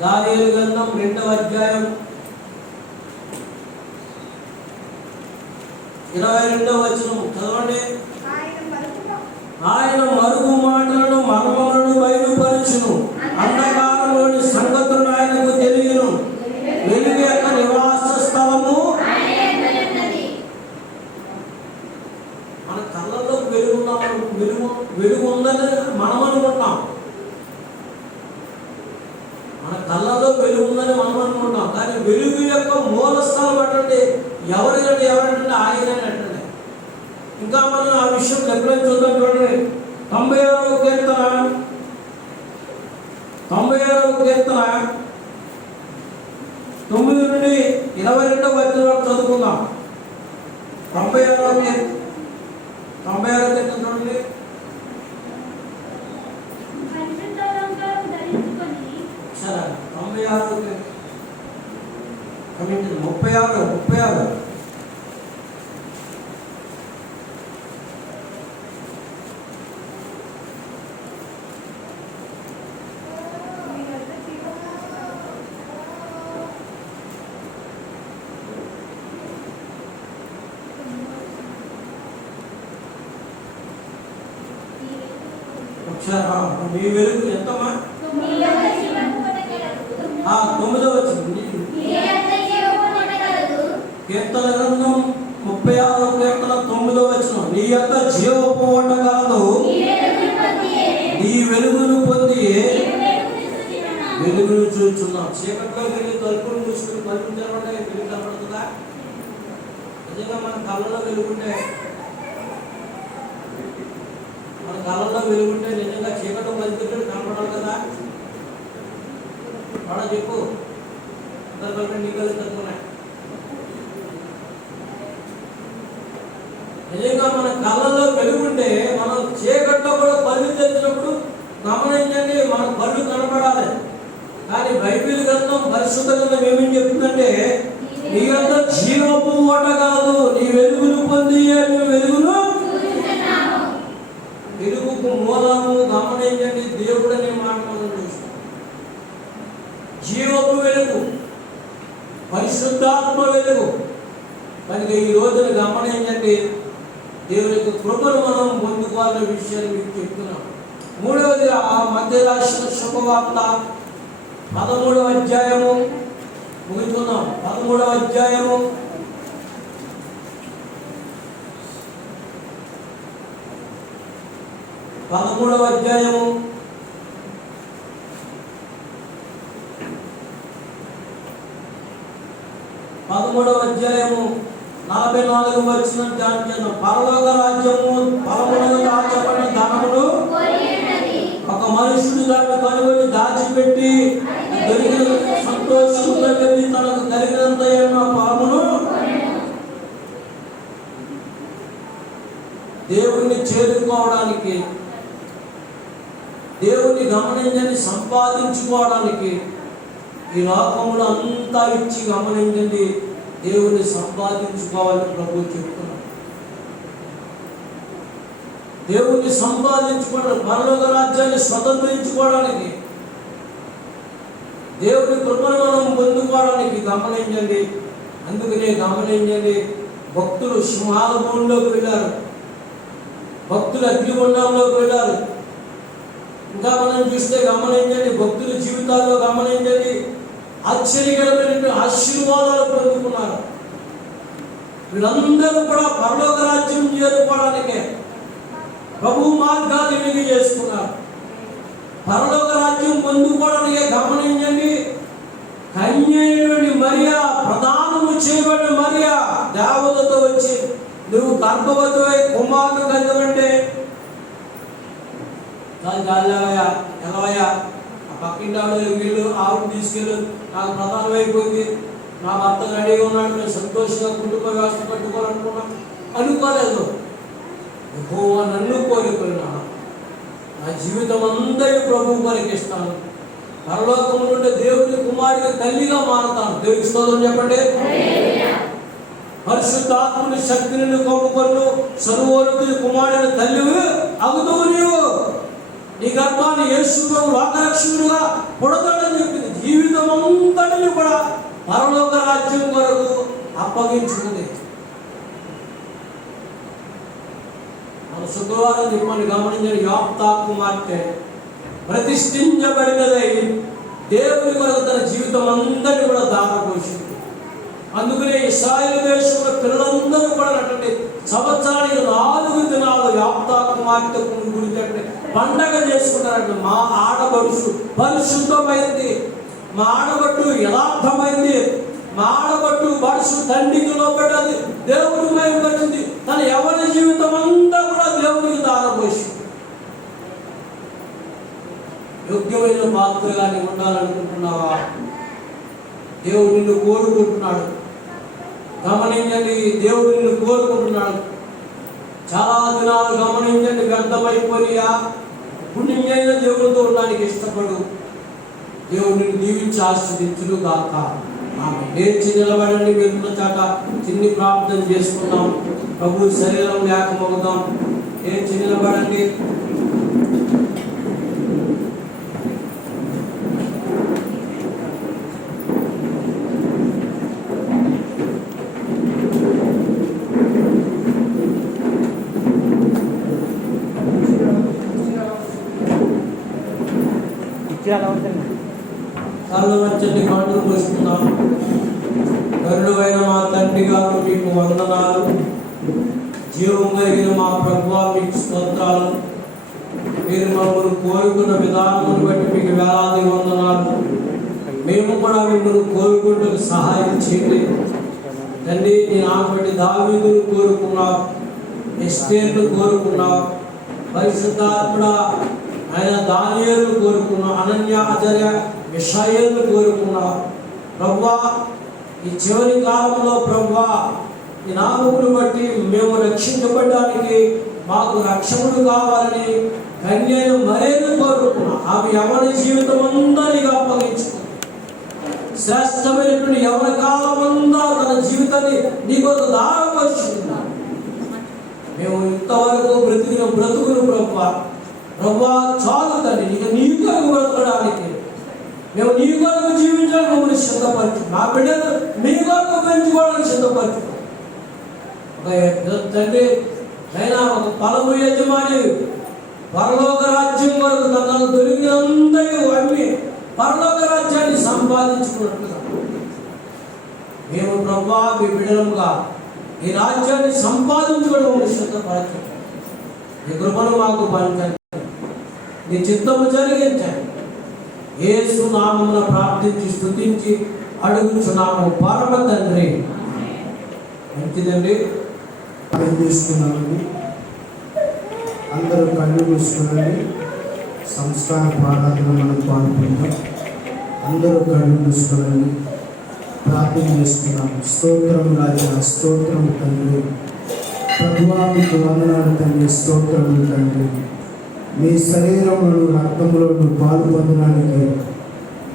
దానియేలు గ్రంథం 2వ అధ్యాయం 22వ వచనం చదవండి. ఆయన మరుగు మాటలను మర్మములను బయలుపరచును, అంధకారంలోని సంగతులను ఆయనకు తెలియను. వెలుగు యొక్క నివాస స్థలము మన కళ్ళల్లో వెలుగు ఉందని మనం అనుకుంటాం. మన కళ్ళల్లో వెలుగు ఉందని మనం అనుకుంటాం, కానీ వెలుగు యొక్క మూల స్థలం అంటే ఎవరంటే ఆయన అంటే. ఇంకా మనం ఆ విషయం ఎప్పుడైనా చూద్దాం. చూడండి, 96వ కీర్తన 9 నుండి 22వ వచనం వరకు చదువుకుందాం. 96వ కీర్తన చూడండి. సరే 96 36. మీ వెలుగు ఎంతమ్మా? 9వ వచనం. కీర్తన గ్రంథం 36వ కీర్తన 9వ వచనం. నీ యొక్క జీవపు ఓట కలదు, నీ వెలుగును పొంది వెలుగును చూస్తున్నాం. చీకట్లో వెళ్ళి తలుపులు మూసుకుని తలుపులు తెరవడే వెలుగు కనబడుతుందా? నిజంగా మన కళ్ళలో వెలుగుంటే, మన కళ్ళలో వెలుగుంటే నిజంగా చీకట్లో పలికినట్టు కనపడాలి కదా. వాడ చెప్పు, అందరికంటే నీ కళ్ళు తక్కువన్నాయి. నిజంగా మన కళ్ళలో వెలుగుంటే మనం చీకట్లో కూడా పళ్ళు తెచ్చినప్పుడు గమనించండి, మన కళ్ళు కనపడాలి. కానీ బైబిల్ గ్రంథం పరిశుద్ధ గ్రంథం ఏమని చెప్తుందంటే, నీ యొక్క జీవపు ఓట కాదు, నీ వెలుగును పొంది వెలుగుకు మూలము గమనించండి. దేవుడని మాట్లాడడం చూస్తాం. జీవపు వెలుగు, పరిశుద్ధాత్మ వెలుగు. కనుక ఈ రోజున గమనించండి, దేవుని యొక్క కృపను మనం పొందుకోవాలనే విషయాన్ని మీకు చెప్తున్నాం. 3వది మధ్య రాసిన శుభవార్త 13వ అధ్యాయము ముగిస్తున్నాం. 13వ అధ్యాయము 13వ అధ్యాయము 44వ వచనం ధ్యానం చేద్దాం. పరలోక రాజ్యము ఫలములను దాచబడిన ధనమును ఒక మనుషుడు దాన్ని కనుగొని దాచిపెట్టి దొరికిన సంతోషంతో వెళ్ళి తనకు కలిగినంత ఫలమును దేవుణ్ణి చేరుకోవడానికి, దేవుణ్ణి గమనించని సంపాదించుకోవడానికి ఈ లోకంలో అంతా ఇచ్చి గమనించండి దేవుణ్ణి సంపాదించుకోవాలని ప్రభు చెప్తున్నాడు. దేవుణ్ణి సంపాదించుకోవడానికి, పరలోక రాజ్యాన్ని స్వతంత్రించుకోవడానికి, దేవుని కృపను మనం పొందుకోవడానికి గమనించండి. అందుకనే గమనించండి, భక్తులు సింహాల భూమిలోకి వెళ్ళారు, భక్తులు అగ్నిగుండంలోకి వెళ్ళారు. ఇంకా మనం చూస్తే గమనించండి, భక్తుల జీవితాల్లో గమనించండి, ఆశ్చర్యకరమైన ఆశీర్వాదాలు పొందుకున్నారు. వీళ్ళందరూ కూడా పరలోక రాజ్యం చేరుకోవడానికే ప్రభు మార్గాలు ఎన్నిక చేసుకున్నారు. పరలోక రాజ్యం పొందుకోవడానికే గమనించండి, కన్య అయినటువంటి మరియా, ప్రధానము చేయబడిన మరియా దేవతతో వచ్చి, నువ్వు గర్భవతివై కుమారుడు కలగవంటే ఎలవయ్యా, ఆ పక్కింటి వీళ్ళు ఆవును తీసుకెళ్ళు, నాకు ప్రధానం అయిపోయింది, నా భర్త రెడీగా ఉన్నాడు, నేను సంతోషంగా కుటుంబ వ్యవస్థ కట్టుకోవాలనుకున్నాను అనుకోలేదు. యెహోవా నన్ను కోల్పోయినా నా జీవితం అందరి ప్రభువు కొరకిస్తాను, పరలోకం నుండి దేవుని కుమారుడిగా తల్లిగా మారుతాను. దేవునికి స్తోత్రం చెప్పండి. పరిశుద్ధాత్మని శక్తిని కొమ్ముకొను సర్వోన్నతుని కుమారుని తల్లివి అగుతావు. నీవు నీ గర్భాన్ని యేసు ప్రభు లోకరక్షకుడుగా పుడతాడని చెప్పింది. జీవితం అంతటిని కూడా పరలోక రాజ్యం కొరకు అప్పగించుకుంది. మన శుక్రవారం చెప్పని గమనించిన యోప్తా కుమార్తె ప్రతిష్ఠించబడినదై దేవుని కొరకు తన జీవితం అందరినీ కూడా దారపోసింది. అందుకనే ఇశ్రాయేలు దేశంలో పిల్లలందరూ కూడా సంవత్సరానికి 4 దినాలు యోప్తా కుమార్తె గురించి పండగ చేసుకుంటారంట. మా ఆడబడుసు పరిశుద్ధమైంది, మా ఆడబట్టు యథార్థమైంది, మా ఆడబట్టు బడుసు తండ్రికి లోబడ్డది, దేవుని మహిమపరిచింది. తన ఎవరి జీవితం అంతా కూడా దేవునికి దారపోసింది. యోగ్యమైన పాత్రగా నీవు ఉండాలనుకుంటున్నావా? దేవుడు నిన్ను కోరుకుంటున్నాడు. గమనించండి, దేవుడు నిన్ను కోరుకుంటున్నాడు. చాలా దినాలు గమనించండి, వ్యర్థమైపోయా పుణ్యమైన దేవుడితో ఉండడానికి ఇష్టపడు. దేవుడు నిన్ను దీవించి ఆశీర్వదించును గాక. ఆమె లేచి నిలబడండి. వెళ్తున్న చాట చిన్ని ప్రార్థన చేసుకుందాం. ప్రభు శరీరం లేకపోదాం. లేచి నిలబడండి. కళ్ళు వచ్చి కళ్ళు మూసుకున్నాం. కరుణైన మా తండ్రి గారు మీకు వందనాలు. జీవం కలిగిన మా ప్రభువా మీకు స్తోత్రాలు. మీరు మమ్మల్ని కోరుకున్న విధానం బట్టి మీకు వేలాది వందనాలు. మేము కూడా మిమ్మల్ని కోరుకుంటూ సహాయం చేయండి తండ్రి. నేను ఆపటి దావీదును కోరుకున్నావు, ఎస్తేర్ను కోరుకున్నావు, పరిశుద్ధాత్ముడా ఆయన దానియేలును కోరుకున్నావు, అనన్య అజర్య మిషాయేలును కోరుకున్నావు. ప్రభువా ఈ చివరి కాలంలో ప్రభువా ఈ నామమును బట్టి మేము రక్షించబడడానికి మాకు రక్షకుడు కావాలని కన్యను మరేను కోరుకున్నాం. ఆమె ఎవరి జీవితం అందరిగా అప్పగించుకుంది. శ్రేష్టమైనటువంటి ఎవరి కాలమంతా తన జీవితాన్ని నీ కొరకు దారపరుచుకున్నాం. మేము ఇంతవరకు బ్రతికిన బ్రతుకును ప్రభువా చాలు తండ్రి. ఇక నీ కొరకు బ్రతకడానికి మేము నీ కొరకు జీవించడానికి మమ్మల్ని సిద్ధపరచు. మా బిడ్డలు నీ కొరకు పెంచుకోవడానికి సిద్ధపరచు తండ్రి. అయినా ఒక పొలము యజమాని పరలోక రాజ్యం కొరకు తనకు దొరికినందరూ అమ్మి పరలోక రాజ్యాన్ని సంపాదించుకున్నట్టుగా మేము ప్రభువా మీ బిడ్డలుగా ఈ రాజ్యాన్ని సంపాదించుకోవడం సిద్ధపరచు. ఈ కృపను మాకు పంచండి, నీ చిత్తము జరిగించండి. యేసు నామమున ప్రార్థించి స్తుతించి అడుగుచున్నాము పరమ తండ్రి. మంచిదండి. చేసుకున్నామండి. అందరూ కళ్ళు మూసుకున్నాండి. సంస్కార ప్రార్థన మనం పాల్గొందాం. అందరూ కళ్ళు మూసుకున్నాండి. ప్రార్థన చేసుకున్నాము. స్తోత్రం రాజా, స్తోత్రం తండ్రి. ప్రభువా మీకు వందనాలు తండ్రి, స్తోత్రములు తండ్రి. మీ శరీరములను రక్తములను పాలు పొందడానికి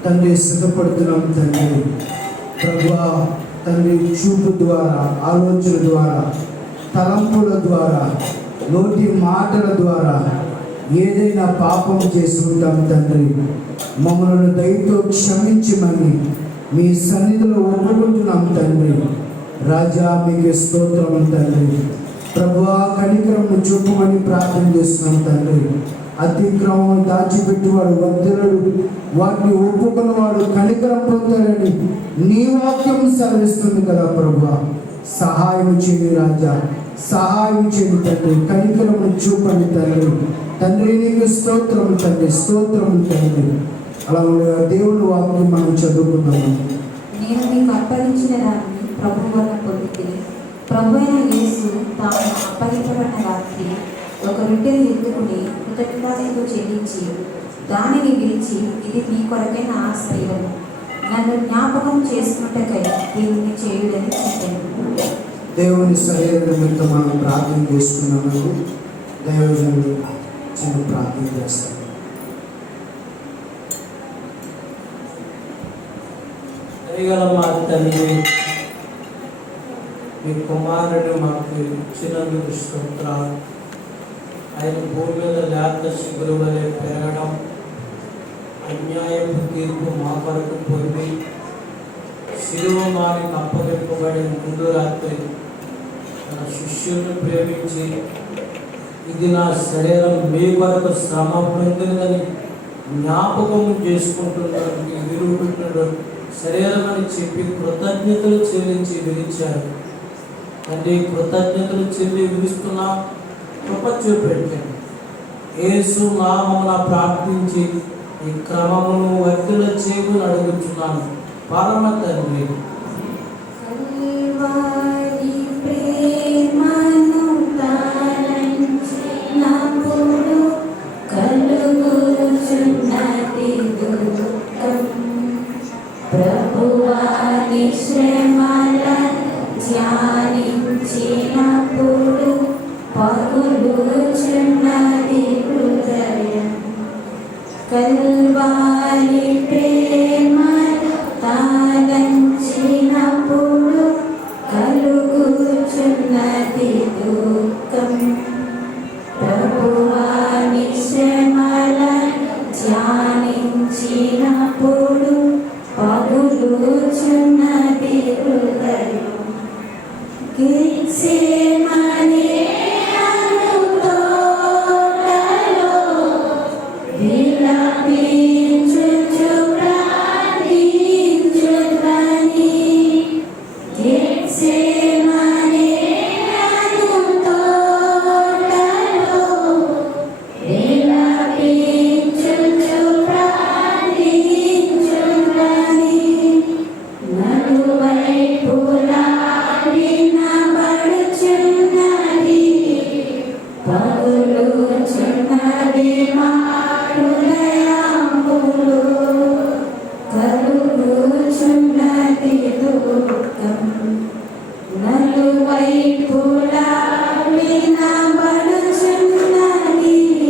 తండ్రి సిద్ధపడుతున్నాం తండ్రి. ప్రభువా తండ్రి చూపు ద్వారా, ఆలోచన ద్వారా, తలంపుల ద్వారా, నోటి మాటల ద్వారా ఏదైనా పాపం చేసి ఉంటాం తండ్రి. మమ్మల్ని దయతో క్షమించమని మీ సన్నిధిలో ఒప్పుకుంటున్నాం తండ్రి. రాజా మీకు స్తోత్రం తండ్రి. ప్రభువా కనికరము చూపమని ప్రార్థన చేస్తున్నాం తండ్రి. అతిక్రమం దాచిపెట్టేవాడు వర్ధిల్లుడు, వాటిని ఒప్పుకున్నవాడు కనికరం పొందాలని నీ వాక్యం సెలవిస్తుంది కదా ప్రభువా. సహాయం చేయండి రాజా, సహాయం చేయండి తండ్రి. కనికరము చూపండి తండ్రి. తండ్రి నీకు స్తోత్రము తండ్రి, స్తోత్రము తండ్రి. అలా దేవుని వాక్యం మనం చదువుకున్నాము. నేను మీకు అప్పగించిన దాన్ని ప్రభు వల్ల పొందితిని. ప్రభు అయిన యేసు తాను అప్పగించబడిన రాత్రి ఒక రొట్టెను ఎత్తుకుని కృతజ్ఞతాస్తుతులు చెల్లించి దానిని విరిచి, ఇది మీ కొరకైన నా శరీరము, నన్ను జ్ఞాపకం చేసుకున్నట్టుకై దీనిని చేయుడని చెప్పాను. దేవుని శరీర నిమిత్తం మనం ప్రార్థన చేసుకున్నామండి. దైవజనులు చిన్న ప్రార్థన చేస్తాం. దయగల మా తండ్రి, మీ కుమారుడు మాకు ఇచ్చినందుకు స్తోత్రాలు. ఆయన భూమి మీద లేత శిగురు వలె పెరగడం, అన్యాయపు తీర్పు మా కొరకు పొంది శిలువ మారికి అప్పగింపబడిన ముందు రాత్రి తన శిష్యులను ప్రేమించి, ఇది నా శరీరం మీ కొరకు శ్రమ పొందినదని జ్ఞాపకం చేసుకుంటున్నాడు, విరుగుతున్నాడు శరీరం అని చెప్పి కృతజ్ఞతలు చెల్లించి విరిచారు. తండ్రి కృతజ్ఞతలు చెల్లి విరుస్తున్నా కృప చూపెట్టండి. యేసు నామమున ప్రార్థించి ఈ క్రమమును వర్తిల చేయమని అడుగుతున్నాను పరమ తండ్రి. ప్రభువాని శ్రమల ధ్యానించినప్పుడు పగులుచున్నది హృదయం. కల్వారి ప్రేమ తాళంచినప్పుడు కలుగుచున్నది దుఃఖం. ప్రభువాని శ్రమల ధ్యానించినప్పుడు